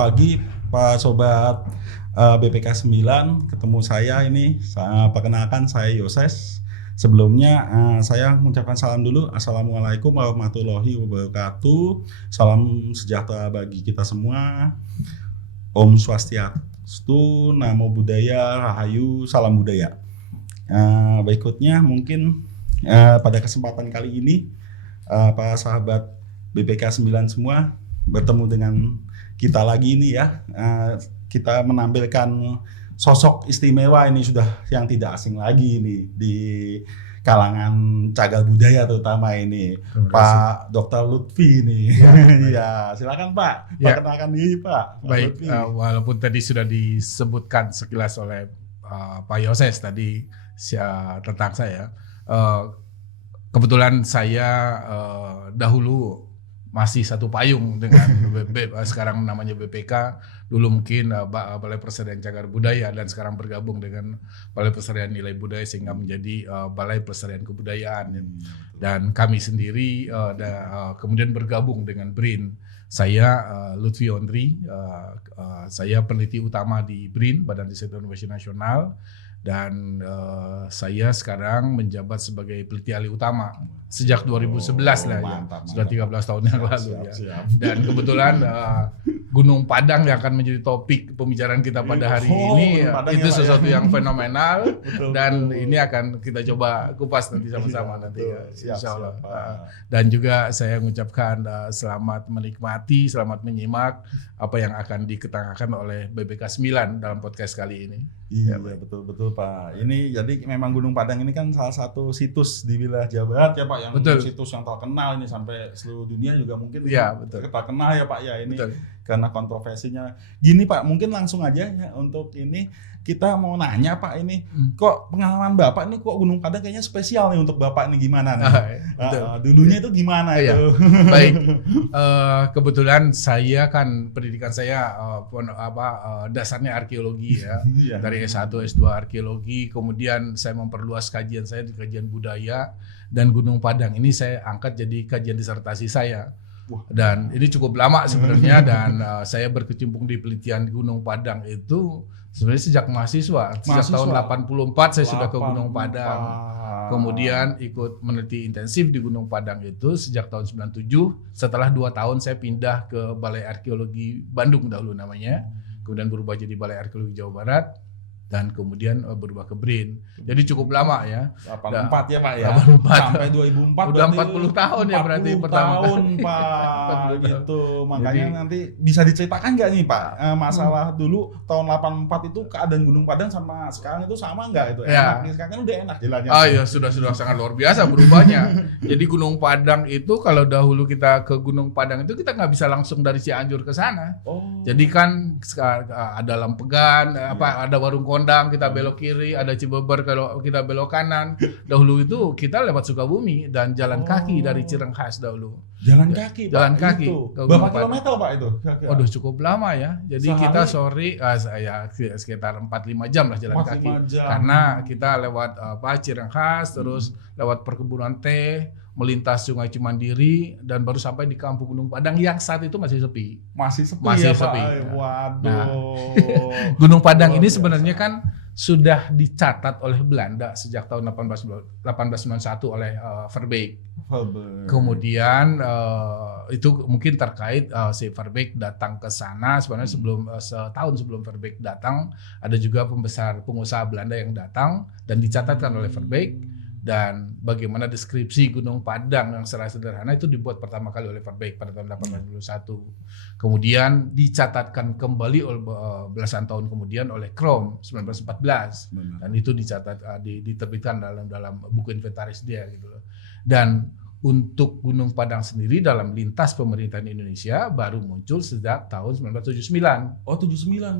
pagi Pak Sobat BPK 9, ketemu saya ini. Perkenalkan saya Yoses. Sebelumnya saya mengucapkan salam dulu. Assalamualaikum warahmatullahi wabarakatuh. Salam sejahtera bagi kita semua. Om Swastiastu, Namo Buddhaya, Rahayu, Salam Budaya. Berikutnya mungkin pada kesempatan kali ini para sahabat BPK 9 semua bertemu dengan kita lagi nih ya. Kita menampilkan sosok istimewa ini sudah yang tidak asing lagi nih di kalangan cagar budaya terutama ini Pak Dr. Lutfi nih. Ya, silakan Pak. Perkenalkan diri Pak. Baik, walaupun tadi sudah disebutkan sekilas oleh Pak Yoses tadi tentang saya. Kebetulan saya dahulu masih satu payung dengan sekarang namanya BPK, dulu mungkin Balai Pelestarian Cagar Budaya, dan sekarang bergabung dengan Balai Pelestarian Nilai Budaya sehingga menjadi Balai Pelestarian Kebudayaan. Dan kami sendiri kemudian bergabung dengan BRIN. Saya Lutfi Ondri, saya peneliti utama di BRIN, Badan Riset Inovasi Nasional, dan saya sekarang menjabat sebagai peneliti ahli utama sejak 2011 lah ya, sudah 13 tahun yang lalu ya. Dan kebetulan Gunung Padang yang akan menjadi topik pembicaraan kita pada hari ini itu sesuatu yang fenomenal. Dan ini akan kita coba kupas nanti sama-sama nanti ya, insya Allah. Dan juga saya mengucapkan selamat menikmati, selamat menyimak apa yang akan diketengahkan oleh BPK 9 dalam podcast kali ini. Iya, betul Pak. Ini jadi memang Gunung Padang ini kan salah satu situs di wilayah Jawa Barat ya Pak, yang situs yang terkenal ini sampai seluruh dunia juga mungkin terkenal ya Pak ya ini. Karena kontroversinya. Gini Pak, mungkin langsung aja ya untuk ini kita mau nanya Pak ini, kok pengalaman Bapak ini kok Gunung Padang kayaknya spesial nih untuk Bapak nih, gimana nih? Dulunya itu gimana itu? Baik, kebetulan saya kan pendidikan saya dasarnya arkeologi ya, dari S1 S2 arkeologi, kemudian saya memperluas kajian saya di kajian budaya, dan Gunung Padang ini saya angkat jadi kajian disertasi saya. Dan ini cukup lama sebenarnya, dan saya berkecimpung di penelitian Gunung Padang itu sebenarnya sejak mahasiswa. Sejak tahun 84 saya sudah ke Gunung Padang. Kemudian ikut meneliti intensif di Gunung Padang itu sejak tahun 97. Setelah 2 tahun saya pindah ke Balai Arkeologi Bandung dahulu namanya. Kemudian berubah jadi Balai Arkeologi Jawa Barat. Dan kemudian berubah ke BRIN. Jadi cukup lama ya. 84 ya Pak ya. 84. Sampai 2004. Udah 40 tahun ya berarti pertama. 40 tahun Pak. Gitu. Makanya jadi, nanti bisa diceritakan nggak nih Pak, masalah dulu tahun 84 itu keadaan Gunung Padang sama sekarang itu sama nggak itu? Enak. Sekarang kan udah enak jalannya. Iya, sudah sangat luar biasa berubahnya. Jadi Gunung Padang itu kalau dahulu kita ke Gunung Padang itu kita nggak bisa langsung dari Cianjur ke sana. Jadi kan ada Lempegan, ada Warung Kondang, kita belok kiri, ada Cibeber kalau kita belok kanan. Dahulu itu kita lewat Sukabumi dan jalan kaki dari Cirenghas dahulu. Jalan kaki Pak? Jalan kaki. Berapa kilometer Pak itu? Waduh, cukup lama ya. Jadi kita sekitar 4-5 jam lah jalan kaki. Karena kita lewat Cirenghas, terus lewat perkebunan teh, melintas Sungai Cimandiri, dan baru sampai di Kampung Gunung Padang yang saat itu masih sepi. Masih sepi ya Pak? Waduh. Nah, Gunung Padang ini sebenarnya kan sudah dicatat oleh Belanda sejak tahun 1891 oleh Verbeek. Kemudian itu mungkin terkait si Verbeek datang ke sana sebenarnya setahun sebelum Verbeek datang, ada juga pengusaha Belanda yang datang dan dicatatkan oleh Verbeek. Dan bagaimana deskripsi Gunung Padang yang secara sederhana itu dibuat pertama kali oleh Verbeek pada tahun 1821. Kemudian dicatatkan kembali belasan tahun kemudian oleh Krom 1914. Dan itu dicatat diterbitkan dalam buku inventaris dia gitu loh. Dan untuk Gunung Padang sendiri dalam lintas pemerintahan Indonesia baru muncul sejak tahun 1979. Oh, 79.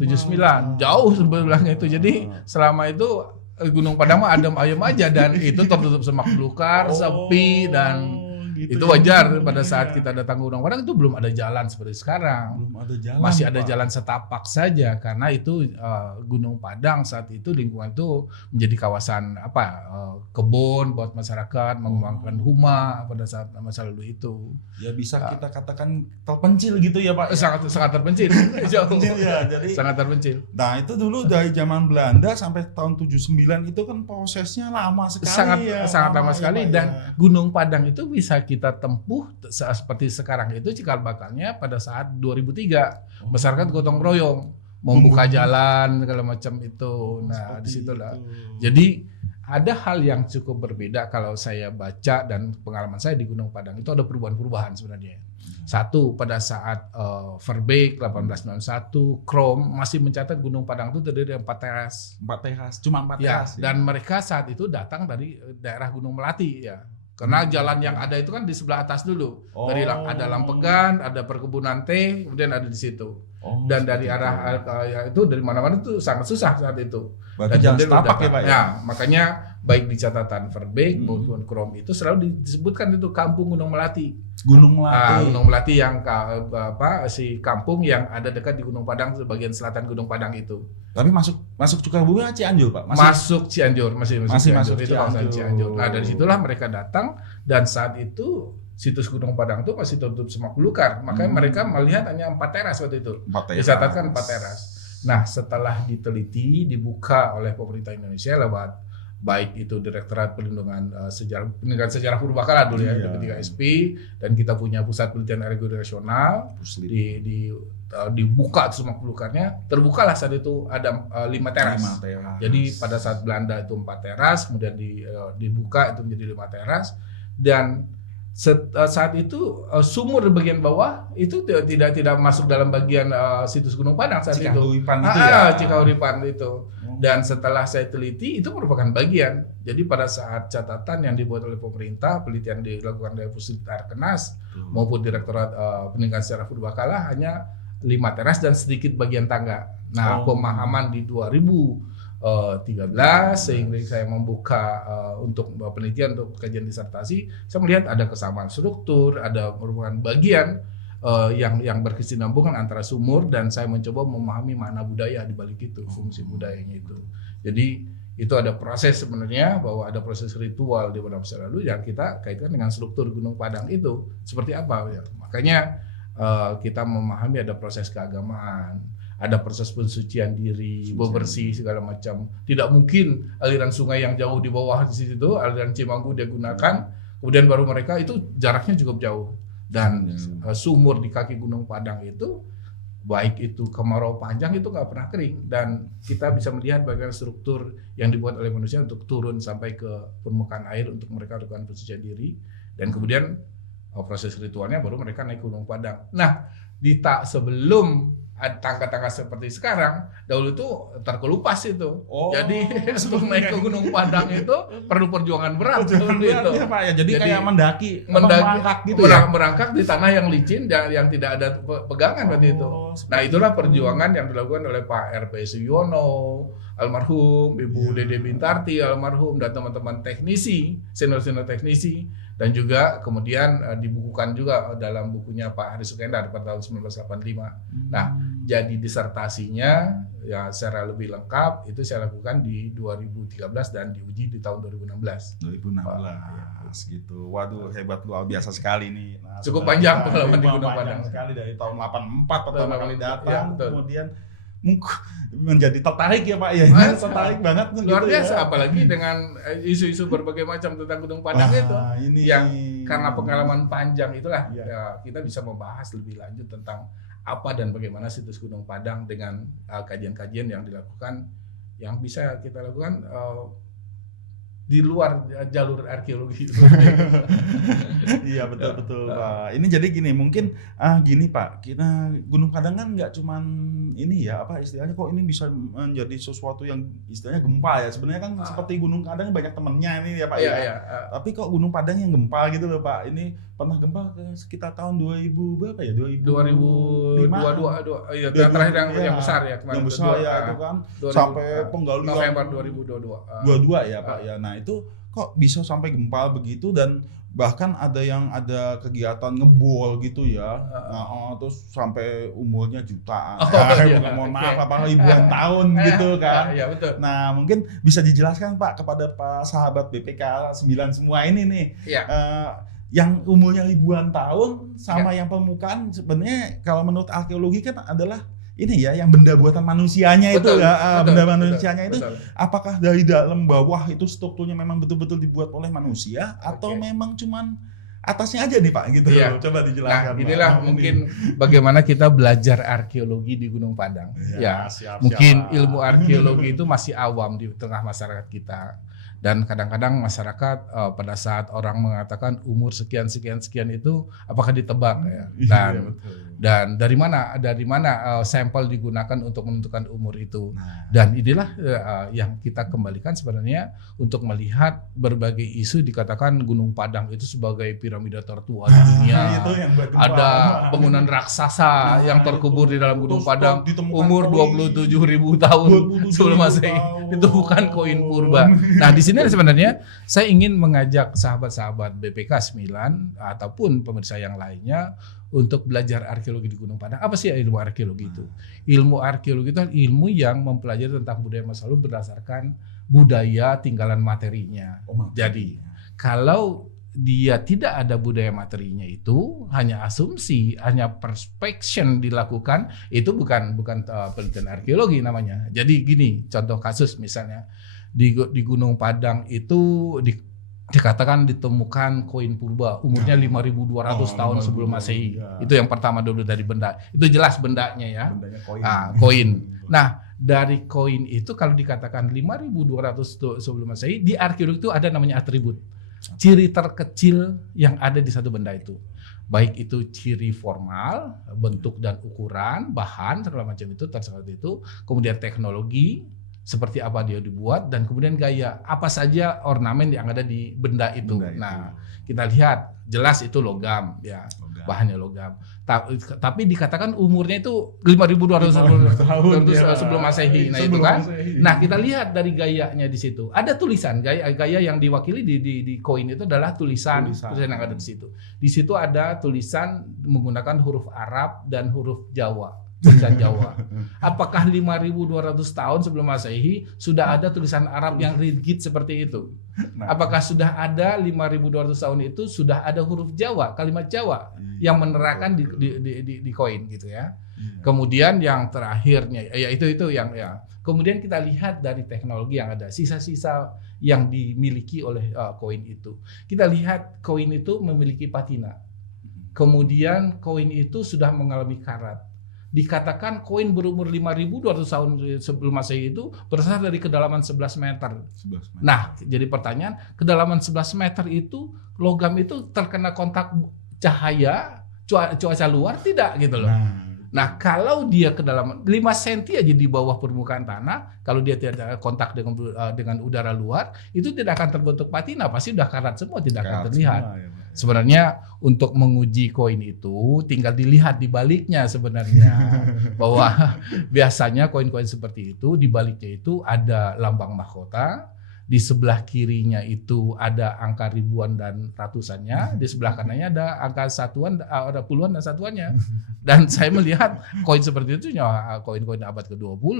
Jauh sebelumnya itu. Jadi selama itu Gunung Padang mah adem ayem aja, dan itu tertutup semak belukar, sepi, dan gitu Itu ya. wajar pada Iya. saat kita datang ke Gunung Padang itu belum ada jalan seperti sekarang. Belum ada jalan. Masih ada Pak. jalan setapak saja karena itu Gunung Padang saat itu lingkungan itu menjadi kawasan kebun buat masyarakat, mengembangkan huma pada saat masa lalu itu. Ya bisa kita katakan terpencil gitu ya Pak. Sangat terpencil. Jauh. Terpencil ya. Jadi Sangat terpencil. nah itu dulu dari zaman Belanda sampai tahun 79 itu kan prosesnya lama sekali Sangat lama sekali Pak, dan ya. Gunung Padang itu bisa kita tempuh seperti sekarang itu cikal bakalnya pada saat 2003 masyarakat gotong royong membuka jalan segala macam itu. Nah, Seperti disitulah. itu. Jadi ada hal yang cukup berbeda kalau saya baca dan pengalaman saya di Gunung Padang itu ada perubahan-perubahan sebenarnya. Satu, pada saat Verbeek 1891, Krom masih mencatat Gunung Padang itu terdiri dari 4 teras. 4 teras, cuma 4 Ya, teras. dan mereka saat itu datang dari daerah Gunung Melati ya. Karena jalan yang ada itu kan di sebelah atas dulu. Dari ada Lampegan, ada perkebunan teh, kemudian ada di situ. Dan dari arah itu dari mana-mana itu sangat susah saat itu. Berarti jangan kemudian setapak ya Pak ya. Nah, makanya baik di catatan Verbeek maupun Krom itu selalu disebutkan itu Kampung Gunung Melati. Gunung Melati. Gunung Melati yang si kampung yang ada dekat di Gunung Padang, bagian selatan Gunung Padang itu. Tapi masuk Sukabumi atau Cianjur Pak? Masuk Cianjur, masih masuk itu kawasan Cianjur. Cianjur. Nah, dari situlah mereka datang dan saat itu situs Gunung Padang itu masih tertutup semak belukar. Makanya mereka melihat hanya 4 teras waktu itu. 4 teras. Dicatatkan 4 teras. Nah, setelah diteliti, dibuka oleh pemerintah Indonesia lewat baik itu Direktorat Peninggalan Sejarah Purbakala dulu ya, ketika SP, dan kita punya Pusat Penelitian Arkeologi Nasional dibuka semak belukarnya, terbukalah saat itu ada 5 teras. 5 teras. Jadi pada saat Belanda itu 4 teras, kemudian dibuka itu menjadi 5 teras, dan saat itu sumur di bagian bawah itu tidak masuk dalam bagian situs Gunung Padang saat Cikahuripan itu. itu ya. Cikahuripan itu. Dan setelah saya teliti itu merupakan bagian. Jadi pada saat catatan yang dibuat oleh pemerintah, penelitian dilakukan oleh Pusdiktar Kenas maupun Direktorat Peninggalan Sejarah Purbakala hanya 5 teras dan sedikit bagian tangga. Nah, pemahaman di 2013 sehingga saya membuka untuk penelitian untuk kajian disertasi, saya melihat ada kesamaan struktur, ada merupakan bagian yang berkesinambungan antara sumur, dan saya mencoba memahami makna budaya di balik itu, fungsi budayanya itu. Jadi itu ada proses sebenarnya, bahwa ada proses ritual di masa lalu yang kita kaitkan dengan struktur Gunung Padang itu seperti apa ya. Makanya kita memahami ada proses keagamaan, ada proses pensucian diri, bebersih segala macam. Tidak mungkin aliran sungai yang jauh di bawah di situ, aliran Cimanggu dia gunakan, kemudian baru mereka itu jaraknya cukup jauh. Dan sumur di kaki Gunung Padang itu, baik itu kemarau panjang itu nggak pernah kering. Dan kita bisa melihat bagaimana struktur yang dibuat oleh manusia untuk turun sampai ke permukaan air untuk mereka lakukan pensucian diri. Dan kemudian proses ritualnya baru mereka naik Gunung Padang. Nah, sebelum ada tangga-tangga seperti sekarang, dahulu itu terkelupas itu. Jadi untuk naik ke Gunung Padang itu perlu perjuangan berat dulu itu. Ya, Pak ya. Jadi kayak merangkak gitu merangkak di tanah yang licin dan yang tidak ada pegangan waktu itu. Nah, itulah perjuangan yang dilakukan oleh Pak RP Suyono, almarhum, Ibu Dede Bintarti almarhum, dan teman-teman teknisi, senior-senior teknisi, dan juga kemudian dibukukan juga dalam bukunya Pak Haris Sukendar pada tahun 1985. Nah, jadi disertasinya ya secara lebih lengkap itu saya lakukan di 2013 dan diuji di tahun 2016. 2016 gitu. Waduh, hebat, luar biasa sekali nih. Nah, cukup panjang pengalaman di Gunung Padang sekali, dari tahun 84 pertama kali datang, ya, kemudian menjadi tertarik ya Pak ya. Tertarik banget luar gitu biasa ya. apalagi dengan isu-isu berbagai macam tentang Gunung Padang itu ini yang karena pengalaman panjang itulah ya, kita bisa membahas lebih lanjut tentang apa dan bagaimana situs Gunung Padang dengan kajian-kajian yang dilakukan yang bisa kita lakukan di luar jalur arkeologi. Iya betul Pak. Ini jadi gini, mungkin gini Pak, kita Gunung Padang kan nggak cuman ini ya, apa istilahnya, kok ini bisa menjadi sesuatu yang istilahnya gempa ya. Sebenarnya kan seperti Gunung Padang banyak temennya ini ya Pak ya. Tapi kok Gunung Padang yang gempa gitu loh Pak. Ini pernah gempa sekitar tahun 2000 berapa ya? 2005. Iya, terakhir yang besar ya kemarin. Yang besar ya itu kan sampai penggalian November 2022. 22 ya Pak ya. Nah, itu kok bisa sampai gempal begitu, dan bahkan ada kegiatan ngebol gitu ya. Terus sampai umurnya jutaan. Mohon maaf, apa ribuan tahun gitu kan. Iya, betul. Nah, mungkin bisa dijelaskan Pak kepada Pak sahabat BPK 9 semua ini nih. Iya. Yang umurnya ribuan tahun sama yang permukaan, sebenarnya kalau menurut arkeologi kan adalah ini ya, yang benda buatan manusianya itu ya, benda manusianya itu apakah dari dalam bawah itu strukturnya memang betul-betul dibuat oleh manusia atau memang cuman atasnya aja nih Pak gitu. Coba dijelaskan. Nah, inilah mungkin bagaimana kita belajar arkeologi di Gunung Padang. Mungkin ilmu arkeologi itu masih awam di tengah masyarakat kita. Dan kadang-kadang masyarakat pada saat orang mengatakan umur sekian itu apakah ditebak ya? Dan dari mana sampel digunakan untuk menentukan umur itu. Dan inilah yang kita kembalikan sebenarnya untuk melihat berbagai isu, dikatakan Gunung Padang itu sebagai piramida tertua di dunia. Ada bangunan raksasa yang terkubur di dalam Gunung Padang umur 27.000 tahun sebelum Masehi. Itu bukan koin purba. Nah, di sini sebenarnya saya ingin mengajak sahabat-sahabat BPK 9 ataupun pemirsa yang lainnya untuk belajar arkeologi di Gunung Padang. Apa sih ilmu arkeologi itu? Ilmu arkeologi itu ilmu yang mempelajari tentang budaya masa lalu berdasarkan budaya tinggalan materinya. Jadi, kalau dia tidak ada budaya materinya, itu hanya asumsi, hanya perspection dilakukan, itu bukan penelitian arkeologi namanya. Jadi gini, contoh kasus misalnya di Gunung Padang itu dikatakan ditemukan koin purba umurnya 5.200 tahun sebelum Masehi. Itu yang pertama dulu dari benda. Itu jelas bendanya ya. Koin. Nah, dari koin itu kalau dikatakan 5.200 sebelum Masehi, di arkeologi itu ada namanya atribut. Ciri terkecil yang ada di satu benda itu. Baik itu ciri formal, bentuk dan ukuran, bahan segala macam itu terserah itu, kemudian teknologi seperti apa dia dibuat, dan kemudian gaya apa saja ornamen yang ada di benda itu. Nah, kita lihat jelas itu logam ya, bahannya logam. Tapi dikatakan umurnya itu 5.200 tahun sebelum Masehi. Nah, itu kan. Nah, kita lihat dari gayanya di situ. Ada tulisan gaya yang diwakili di koin itu adalah tulisan yang ada di situ. Di situ ada tulisan menggunakan huruf Arab dan huruf Jawa. Tulisan Jawa. Apakah 5.200 tahun sebelum Masehi sudah ada tulisan Arab yang rigid seperti itu? Apakah sudah ada 5.200 tahun itu sudah ada huruf Jawa, kalimat Jawa yang menerangkan di koin gitu ya. Kemudian yang terakhirnya ya itu yang ya. Kemudian kita lihat dari teknologi yang ada, sisa-sisa yang dimiliki oleh koin itu. Kita lihat koin itu memiliki patina. Kemudian koin itu sudah mengalami karat. Dikatakan koin berumur 5.200 tahun sebelum Masehi itu berasal dari kedalaman 11 meter. Nah, jadi pertanyaan, kedalaman 11 meter itu logam itu terkena kontak cahaya cuaca luar tidak gitu loh. Nah, kalau dia kedalaman 5 cm aja di bawah permukaan tanah, kalau dia tidak kontak dengan udara luar, itu tidak akan terbentuk patina, pasti sudah karat semua, tidak akan terlihat. Sebenarnya untuk menguji koin itu tinggal dilihat di baliknya sebenarnya bahwa biasanya koin-koin seperti itu di baliknya itu ada lambang mahkota, di sebelah kirinya itu ada angka ribuan dan ratusannya, di sebelah kanannya ada angka satuan, ada puluhan dan satuannya. Dan saya melihat koin seperti itu ya koin-koin abad ke-20,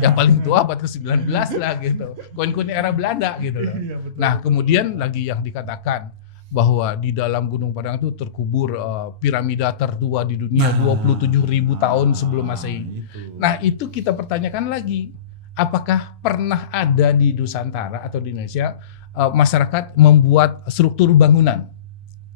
yang paling tua abad ke-19 lah gitu. Koin-koin era Belanda gitu loh. Nah, kemudian lagi yang dikatakan bahwa di dalam Gunung Padang itu terkubur piramida tertua di dunia 27.000 tahun sebelum Masehi. Nah, itu kita pertanyakan lagi, apakah pernah ada di Nusantara atau di Indonesia masyarakat membuat struktur bangunan?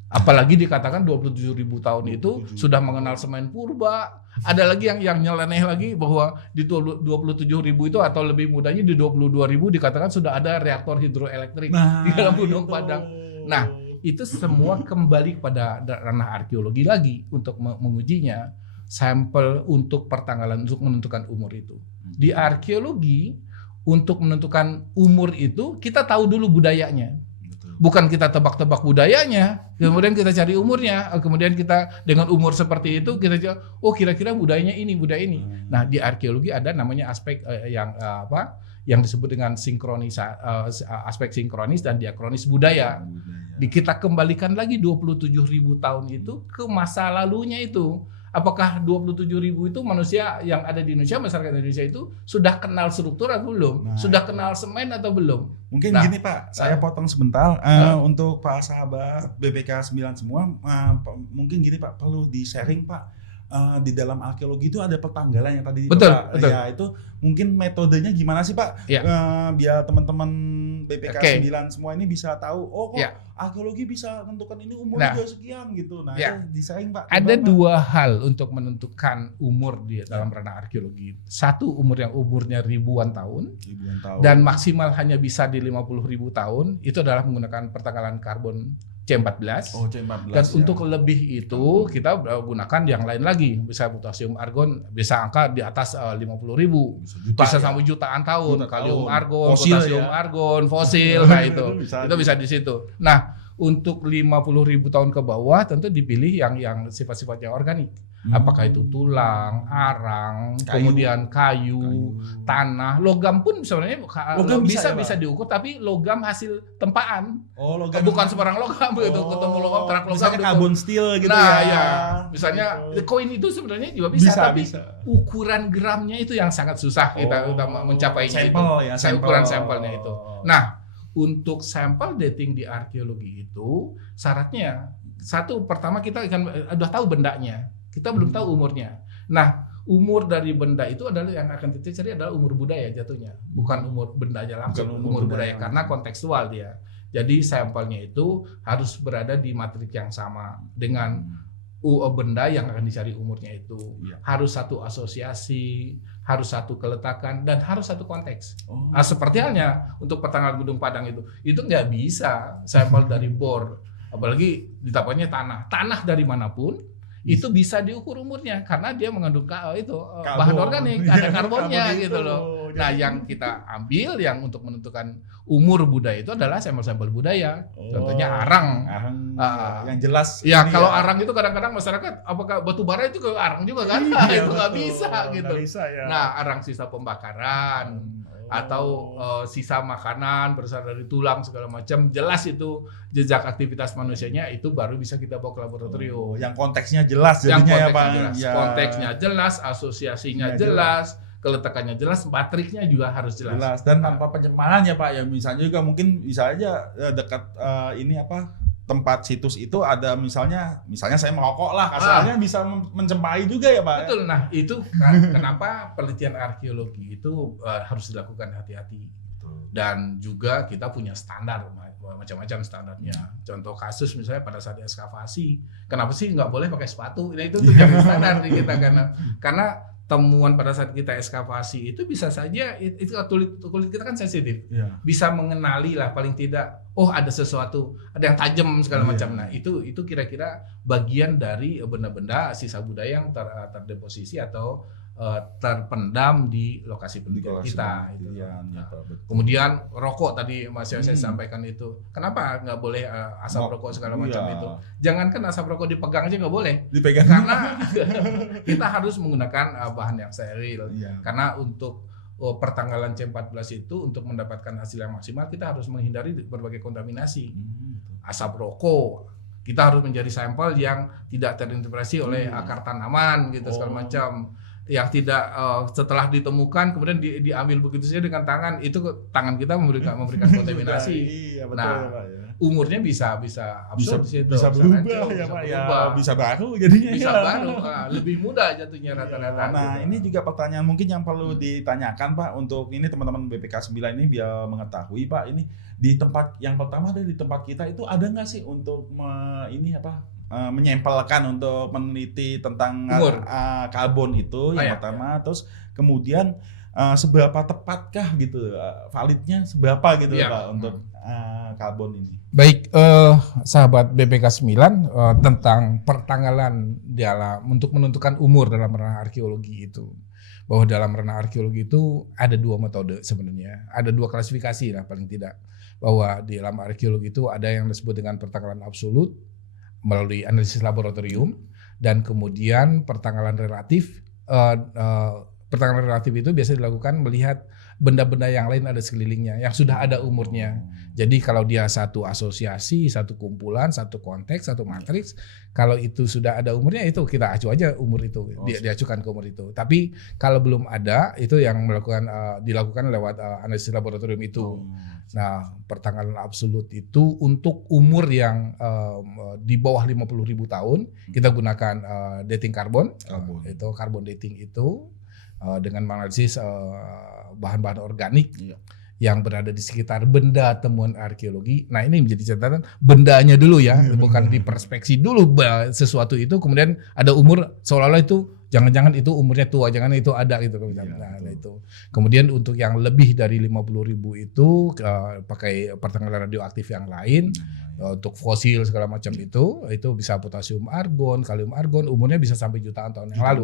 Apalagi dikatakan 27.000 tahun itu sudah mengenal semen purba. Ada lagi yang nyeleneh lagi bahwa di 27.000 itu atau lebih mudahnya di 22.000 dikatakan sudah ada reaktor hidroelektrik di dalam Gunung Padang. Nah, itu semua kembali pada ranah arkeologi lagi untuk mengujinya, sampel untuk pertanggalan untuk menentukan umur itu. Di arkeologi untuk menentukan umur itu kita tahu dulu budayanya. Bukan kita tebak-tebak budayanya, kemudian kita cari umurnya, kemudian kita dengan umur seperti itu kita kira-kira budayanya ini, budaya ini. Nah, di arkeologi ada namanya aspek yang disebut dengan aspek sinkronis dan diakronis budaya. Kita kembalikan lagi 27.000 tahun itu ke masa lalunya itu. Apakah 27.000 itu manusia yang ada di Indonesia, masyarakat Indonesia itu sudah kenal struktur atau belum? Sudah kenal semen atau belum? Mungkin gini Pak, saya potong sebentar untuk Pak sahabat BPK 9 semua, mungkin gini Pak, perlu di-sharing Pak. Di dalam arkeologi itu ada pertanggalan yang tadi betul. Ya itu mungkin metodenya gimana sih Pak? Biar teman-teman BPK 9 semua ini bisa tahu, kok arkeologi bisa menentukan ini umurnya sekian gitu. Nah, itu di-sharing Pak. Ada dua hal untuk menentukan umur di dalam ranah arkeologi. Satu, umurnya ribuan tahun. Dan maksimal hanya bisa di 50.000 tahun, itu adalah menggunakan pertanggalan karbon C14. C14. Dan untuk lebih itu kita gunakan yang lain lagi, bisa potasium argon bisa angka di atas 50.000, bisa sampai jutaan tahun. Kalium argon, fosil potasium argon, fosil, nah itu bisa di situ. Nah, untuk 50.000 tahun ke bawah tentu dipilih yang sifat-sifatnya organik. Apakah itu tulang, arang, kemudian kayu, tanah, logam pun sebenarnya bisa diukur, tapi logam hasil tempaan. Logam. Bukan sembarang logam gitu, ketemu logam, terak logam. Misalnya karbon steel gitu misalnya koin itu sebenarnya juga bisa. Ukuran gramnya itu yang sangat susah kita mencapainya itu. Ukuran sampelnya itu. Nah, untuk sampel dating di arkeologi itu syaratnya satu, pertama kita udah tahu bendanya. Kita belum tahu umurnya. Nah, umur dari benda itu adalah yang akan kita cari adalah umur budaya jatuhnya, bukan umur bendanya langsung, umur budaya karena kontekstual dia. Jadi sampelnya itu harus berada di matrik yang sama dengan benda yang akan dicari umurnya itu. Harus satu asosiasi, harus satu keletakan, dan harus satu konteks. Nah, seperti halnya untuk pertanggalan Gunung Padang itu nggak bisa sampel dari bor, apalagi ditapaknya tanah dari manapun. Itu bisa diukur umurnya karena dia mengandung bahan organik, ada karbonnya gitu loh. Nah, yang kita ambil yang untuk menentukan umur budaya itu adalah sampel-sampel budaya. Contohnya arang yang jelas. Ya, kalau arang itu kadang-kadang masyarakat apakah batu bara itu ke arang juga kan? Itu nggak bisa gitu. Nah, arang sisa pembakaran atau sisa makanan berasal dari tulang segala macam, jelas itu jejak aktivitas manusianya, itu baru bisa kita bawa ke laboratorium. Yang konteksnya jelas jadinya konteksnya jelas, asosiasinya jelas, keletakannya jelas, matriknya juga harus jelas. Dan tanpa penyemahan ya Pak, ya misalnya juga mungkin bisa aja dekat tempat situs itu ada misalnya saya merokok lah kasarnya bisa mencemari juga ya Pak. Betul. Nah, itu kan kenapa penelitian arkeologi itu harus dilakukan hati-hati. Dan juga kita punya standar, macam-macam standarnya. Contoh kasus misalnya pada saat ekskavasi, kenapa sih nggak boleh pakai sepatu? Nah, itu jadi standar di kita karena temuan pada saat kita ekskavasi itu bisa saja itu kulit kita kan sensitif, bisa mengenali lah paling tidak, ada sesuatu, ada yang tajam segala macam. Nah, itu kira-kira bagian dari benda-benda sisa budaya yang terdeposisi atau terpendam di lokasi penelitian kita. Kemudian rokok tadi Mas Yose sampaikan itu, kenapa nggak boleh asap rokok segala macam itu? Jangankan asap rokok dipegang aja nggak boleh, karena kita harus menggunakan bahan yang steril. Karena untuk pertanggalan C14 itu untuk mendapatkan hasil yang maksimal kita harus menghindari berbagai kontaminasi. Asap rokok kita harus menjadi sampel yang tidak terinfeksi oleh akar tanaman gitu segala macam. Yang tidak setelah ditemukan kemudian diambil begitu saja dengan tangan, itu tangan kita memberikan kontaminasi. Umurnya bisa absurd di situ. Bisa berubah ya Pak ya. Bisa baru jadinya. Bisa baru, lebih mudah jatuhnya rata-rata. Nah, ini juga pertanyaan mungkin yang perlu ditanyakan Pak untuk ini teman-teman BPK 9 ini biar mengetahui Pak, ini di tempat yang pertama ada di tempat kita itu ada nggak sih untuk menyempelkan untuk meneliti tentang karbon itu yang pertama, terus kemudian seberapa tepatkah gitu validnya seberapa gitu Pak untuk karbon ini. Baik, sahabat BPK 9 tentang pertanggalan untuk menentukan umur dalam ranah arkeologi itu, bahwa dalam ranah arkeologi itu ada dua metode sebenarnya, ada dua klasifikasi lah paling tidak, bahwa di dalam arkeologi itu ada yang disebut dengan pertanggalan absolut melalui analisis laboratorium, dan kemudian pertanggalan relatif. Pertanggalan relatif itu biasa dilakukan melihat benda-benda yang lain ada sekelilingnya yang sudah ada umurnya. Jadi kalau dia satu asosiasi, satu kumpulan, satu konteks, satu matriks, kalau itu sudah ada umurnya itu kita acu aja umur itu, diacukan ke umur itu. Tapi kalau belum ada itu yang dilakukan lewat analisis laboratorium itu. Nah, pertanggalan absolut itu untuk umur yang di bawah 50.000 tahun kita gunakan dating karbon. Itu karbon dating itu dengan menganalisis bahan-bahan organik yang berada di sekitar benda temuan arkeologi. Nah, ini menjadi catatan bendanya dulu ya, bukan diperspeksi dulu sesuatu itu kemudian ada umur seolah-olah itu jangan-jangan itu umurnya tua, jangan itu ada gitu. Nah, itu. Kemudian untuk yang lebih dari 50.000 itu pakai pertanggalan radioaktif yang lain. Untuk fosil segala macam itu bisa potasium argon, kalium argon, umurnya bisa sampai jutaan tahun yang lalu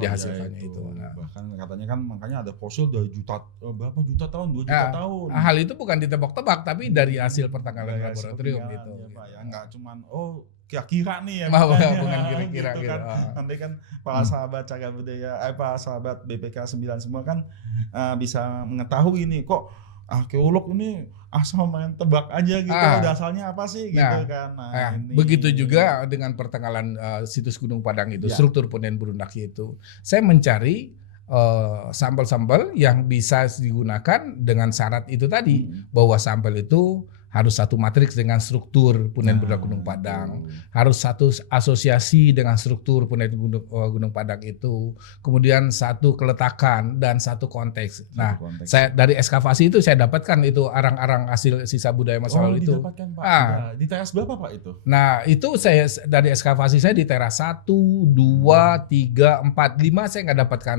dihasilkannya itu. Nah, bahkan katanya kan makanya ada fosil dari berapa juta tahun, 2 juta tahun. Hal itu bukan ditebak-tebak tapi dari hasil pertanggalan laboratorium gitu. Ya, enggak cuman kira-kira nih ya, bukan kira-kira gitu kan. Nanti kan para sahabat cagar budaya, para sahabat BPK 9 semua kan bisa mengetahui nih kok arkeolog ini asal main tebak aja gitu, udah asalnya apa sih gitu kan. Begitu juga dengan pertenggalan situs Gunung Padang itu, struktur punden berundak itu. Saya mencari sampel-sampel yang bisa digunakan dengan syarat itu tadi, bahwa sampel itu harus satu matriks dengan struktur punden berundak Gunung Padang, harus satu asosiasi dengan struktur punden Gunung Padang itu, kemudian satu keletakan dan satu konteks. Nah, saya dari ekskavasi itu saya dapatkan itu arang-arang hasil sisa budaya masa lalu itu. Didapatkan, Pak. Di teras berapa Pak itu? Nah, itu saya dari ekskavasi saya di teras 1, 2, 3, 4, 5 saya nggak dapatkan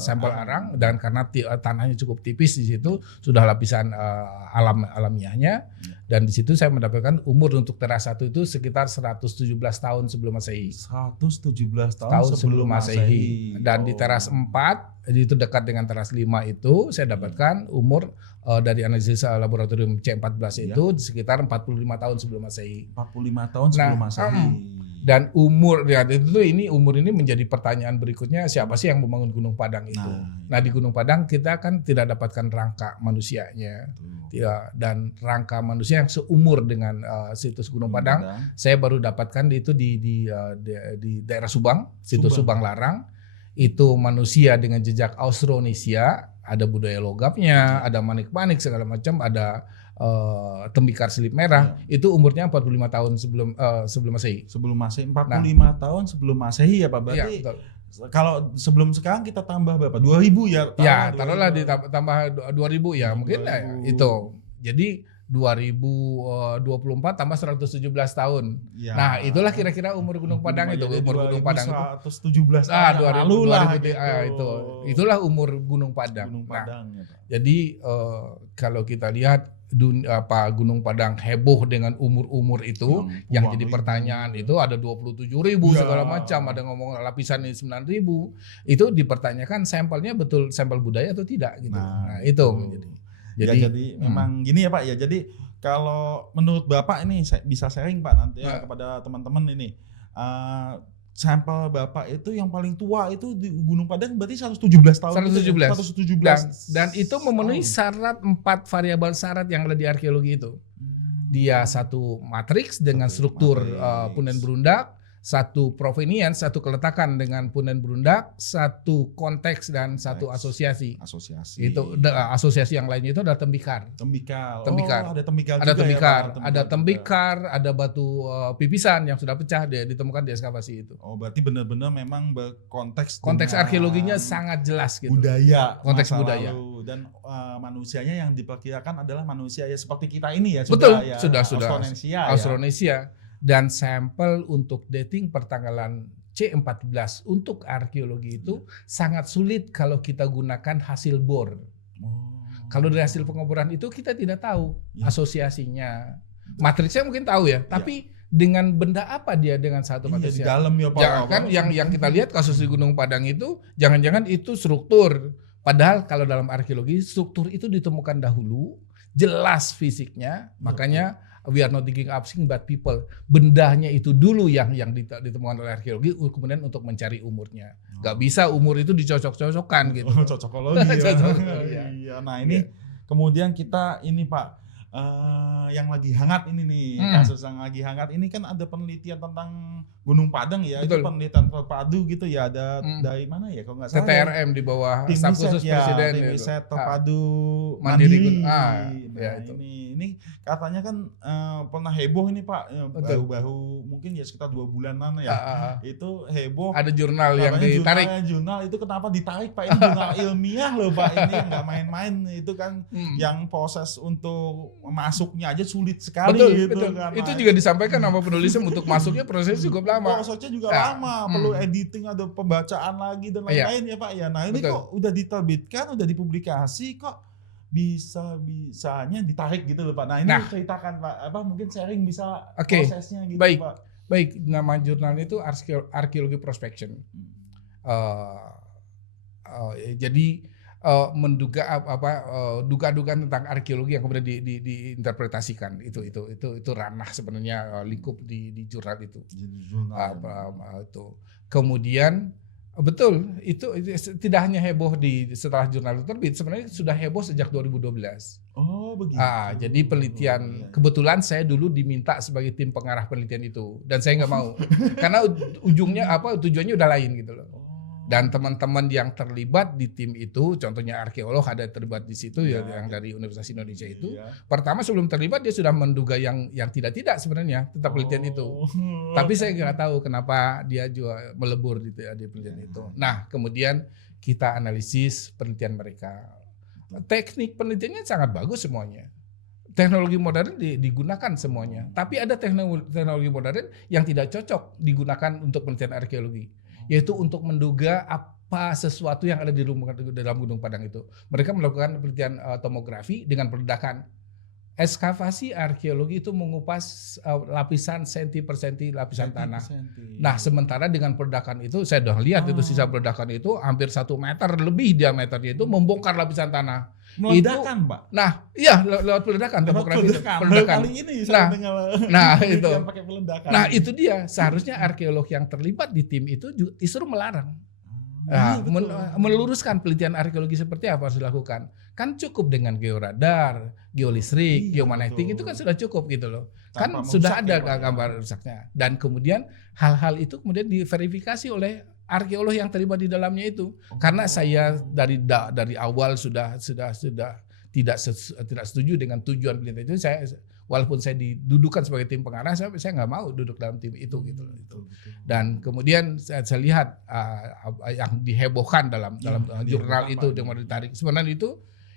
sampel arang, dan karena tanahnya cukup tipis di situ sudah lapisan alamiahnya. Dan di situ saya mendapatkan umur untuk teras 1 itu sekitar 117 tahun sebelum Masehi. 117 tahun sebelum Masehi. Dan di teras 4 itu dekat dengan teras 5 itu saya dapatkan umur dari analisis laboratorium C14 itu sekitar 45 tahun sebelum Masehi. 45 tahun sebelum Masehi. Dan umur umur ini menjadi pertanyaan berikutnya, siapa sih yang membangun Gunung Padang itu? Nah, di Gunung Padang kita kan tidak dapatkan rangka manusianya. Dan rangka manusia yang seumur dengan situs Gunung Padang saya baru dapatkan itu di daerah Subang, situs Subang Larang. Itu manusia dengan jejak Austronesia, ada budaya logamnya, ada manik-manik segala macam, ada tembikar silip merah, itu umurnya 45 tahun sebelum Masehi. Sebelum Masehi, 45 tahun sebelum Masehi ya Pak. Berarti kalau sebelum sekarang kita tambah berapa? 2000 ya? Taruhlah ditambah 2000 ya, mungkin itu. Jadi 2024 tambah 117 tahun. Ya. Nah, itulah kira-kira umur Gunung Padang itu, umur Gunung Padang itu 117 tahun lalu lah gitu. Itulah umur Gunung Padang. Jadi kalau kita lihat Gunung Padang heboh dengan umur-umur itu, yang jadi pertanyaan itu ada 27.000 segala macam, ada ngomong lapisan ini 9.000, itu dipertanyakan sampelnya betul sampel budaya atau tidak gitu. Nah itu jadi memang gini ya Pak ya. Jadi kalau menurut Bapak ini bisa sharing Pak nanti ya kepada teman-teman ini. Sampel Bapak itu yang paling tua itu di Gunung Padang berarti 117 tahun. 117. Dan itu memenuhi syarat 4 variabel syarat yang ada di arkeologi itu. Dia satu matriks dengan struktur punden berundak, satu provenience, satu keletakan dengan punden berundak, satu konteks dan satu asosiasi. Itu asosiasi yang lainnya itu ada tembikar. Ada tembikar. Ada tembikar, ada batu pipisan yang sudah pecah ditemukan di ekskavasi itu. Oh, berarti benar-benar memang berkonteks. Konteks arkeologinya sangat jelas gitu. Budaya, konteks budaya. Lalu. Dan manusianya yang diperkirakan adalah manusia ya seperti kita ini ya. Betul, sudah. Austronesia. Dan sampel untuk dating pertanggalan C14 untuk arkeologi itu sangat sulit kalau kita gunakan hasil bor. Kalau dari hasil pengoboran itu kita tidak tahu asosiasinya. Matriksnya mungkin tahu ya, tapi dengan benda apa dia dengan satu matriksnya? Di dalam ya Pak. Jangan kan yang kita lihat kasus di Gunung Padang itu, jangan-jangan itu struktur. Padahal kalau dalam arkeologi struktur itu ditemukan dahulu, jelas fisiknya, makanya we are not digging up things but people. Bendanya itu dulu yang ditemukan oleh arkeologi, kemudian untuk mencari umurnya. Gak bisa umur itu dicocok-cocokkan gitu. Cocokologi. Cocokologi, ya. Iya. Nah ini kemudian kita ini Pak, yang lagi hangat ini nih, kasus yang lagi hangat ini kan ada penelitian tentang Gunung Padang ya. Betul. Itu penelitian terpadu gitu ya, ada dari mana ya kalau nggak salah TTRM di bawah tim staf riset khusus ya, presiden tim gitu. riset terpadu Mandiri. Nah, Ya, itu. ini katanya kan pernah heboh ini Pak, Betul. baru mungkin ya sekitar 2 bulanan ya. Itu heboh. Ada jurnal yang Katanya ditarik. Jurnal itu kenapa ditarik Pak? Ini jurnal ilmiah loh Pak, ini nggak main-main. Itu kan yang proses untuk masuknya aja sulit sekali gitu. Betul. Kan. Itu juga disampaikan sama penulisnya untuk masuknya prosesnya cukup lama. Prosesnya juga lama, perlu editing, ada pembacaan lagi dan lain-lain ya Pak ya. Nah ini kok udah diterbitkan, udah dipublikasi kok bisanya ditarik gitu loh Pak. Nah ini ceritakan Pak, mungkin sharing bisa prosesnya gitu Pak. Baik, nama jurnal itu Archaeology Prospection. Jadi menduga duga-dugaan tentang arkeologi yang kemudian diinterpretasikan itu ranah sebenarnya lingkup di jurnal itu. Itu. Kemudian betul itu tidak hanya heboh setelah jurnal itu terbit, sebenarnya sudah heboh sejak 2012. Oh begitu. Jadi penelitian kebetulan saya dulu diminta sebagai tim pengarah penelitian itu dan saya nggak mau karena tujuannya udah lain gitu loh. Dan teman-teman yang terlibat di tim itu, contohnya arkeolog ada terlibat di situ yang dari Universitas Indonesia itu. Pertama sebelum terlibat dia sudah menduga yang tidak sebenarnya tentang penelitian itu. Tapi saya nggak tahu kenapa dia juga melebur di penelitian itu. Nah kemudian kita analisis penelitian mereka. Teknik penelitiannya sangat bagus semuanya. Teknologi modern digunakan semuanya. Tapi ada teknologi modern yang tidak cocok digunakan untuk penelitian arkeologi. Yaitu untuk menduga apa sesuatu yang ada di dalam Gunung Padang itu. Mereka melakukan penelitian tomografi dengan peledakan. Ekskavasi arkeologi itu mengupas lapisan senti per senti lapisan tanah. Nah sementara dengan peledakan itu, saya sudah lihat itu sisa peledakan itu hampir 1 meter lebih diameternya itu membongkar lapisan tanah. Meledakan Pak? Nah iya lewat peledakan, tomografi peledakan. Nah itu dia, seharusnya arkeolog yang terlibat di tim itu disuruh melarang. Meluruskan penelitian arkeologi seperti apa harus dilakukan. Kan cukup dengan georadar, geolistrik, geomagnetik itu kan sudah cukup gitu loh. Kan sudah ada gambar rusaknya. Dan kemudian hal-hal itu kemudian diverifikasi oleh arkeolog yang terlibat di dalamnya itu. Karena saya dari awal sudah tidak setuju dengan tujuan penelitian itu. Walaupun saya didudukan sebagai tim pengarah, saya nggak mau duduk dalam tim itu gitu. Dan kemudian saya lihat yang dihebohkan dalam jurnal itu dengan ditarik. Sebenarnya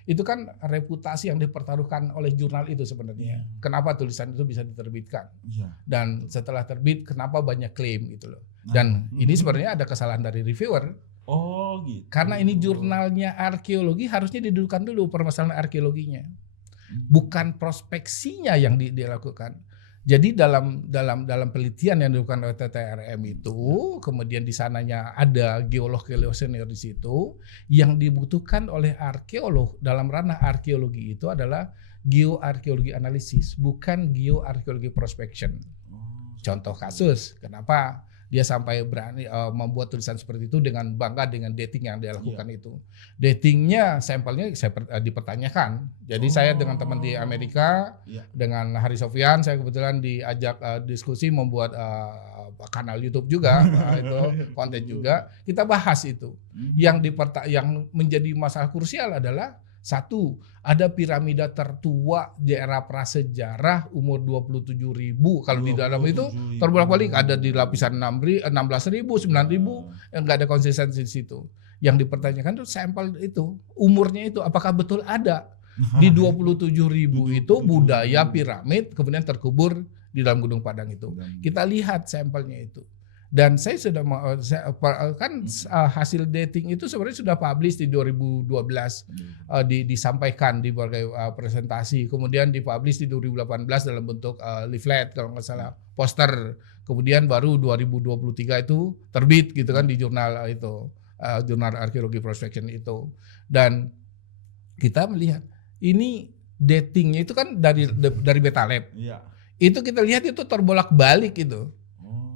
itu kan reputasi yang dipertaruhkan oleh jurnal itu sebenarnya. Kenapa tulisan itu bisa diterbitkan? Dan setelah terbit, kenapa banyak klaim gitu loh. Dan ini sebenarnya ada kesalahan dari reviewer. Oh gitu. Karena ini jurnalnya arkeologi, harusnya didudukan dulu permasalahan arkeologinya. Bukan prospeksinya yang dilakukan. Jadi dalam penelitian yang dilakukan oleh TTRM itu, kemudian di sananya ada geolog senior di situ, yang dibutuhkan oleh arkeolog dalam ranah arkeologi itu adalah geoarkeologi analisis, bukan geoarkeologi prospection. Contoh kasus, kenapa dia sampai berani membuat tulisan seperti itu dengan bangga dengan dating yang dia lakukan itu. Datingnya, sampelnya saya dipertanyakan. Jadi saya dengan teman di Amerika, dengan Hari Sofyan, saya kebetulan diajak diskusi membuat kanal YouTube juga, itu konten juga. Kita bahas itu. Yang menjadi masalah krusial adalah satu, ada piramida tertua di era prasejarah umur 27.000. Kalau di dalam itu terbolak-balik ada di lapisan 16.000, 9.000, enggak ada konsistensi di situ. Yang dipertanyakan itu sampel itu, umurnya itu apakah betul ada di 27.000 itu budaya piramid kemudian terkubur di dalam Gunung Padang itu. Kita lihat sampelnya itu. Dan saya sudah hasil dating itu sebenarnya sudah publish di 2012, disampaikan di berbagai presentasi, kemudian dipublish di 2018 dalam bentuk leaflet kalau nggak salah, poster, kemudian baru 2023 itu terbit gitu kan di jurnal itu, jurnal Archaeology Prospection itu. Dan kita melihat ini datingnya itu kan dari Beta Lab. Iya. Itu kita lihat itu terbolak-balik itu.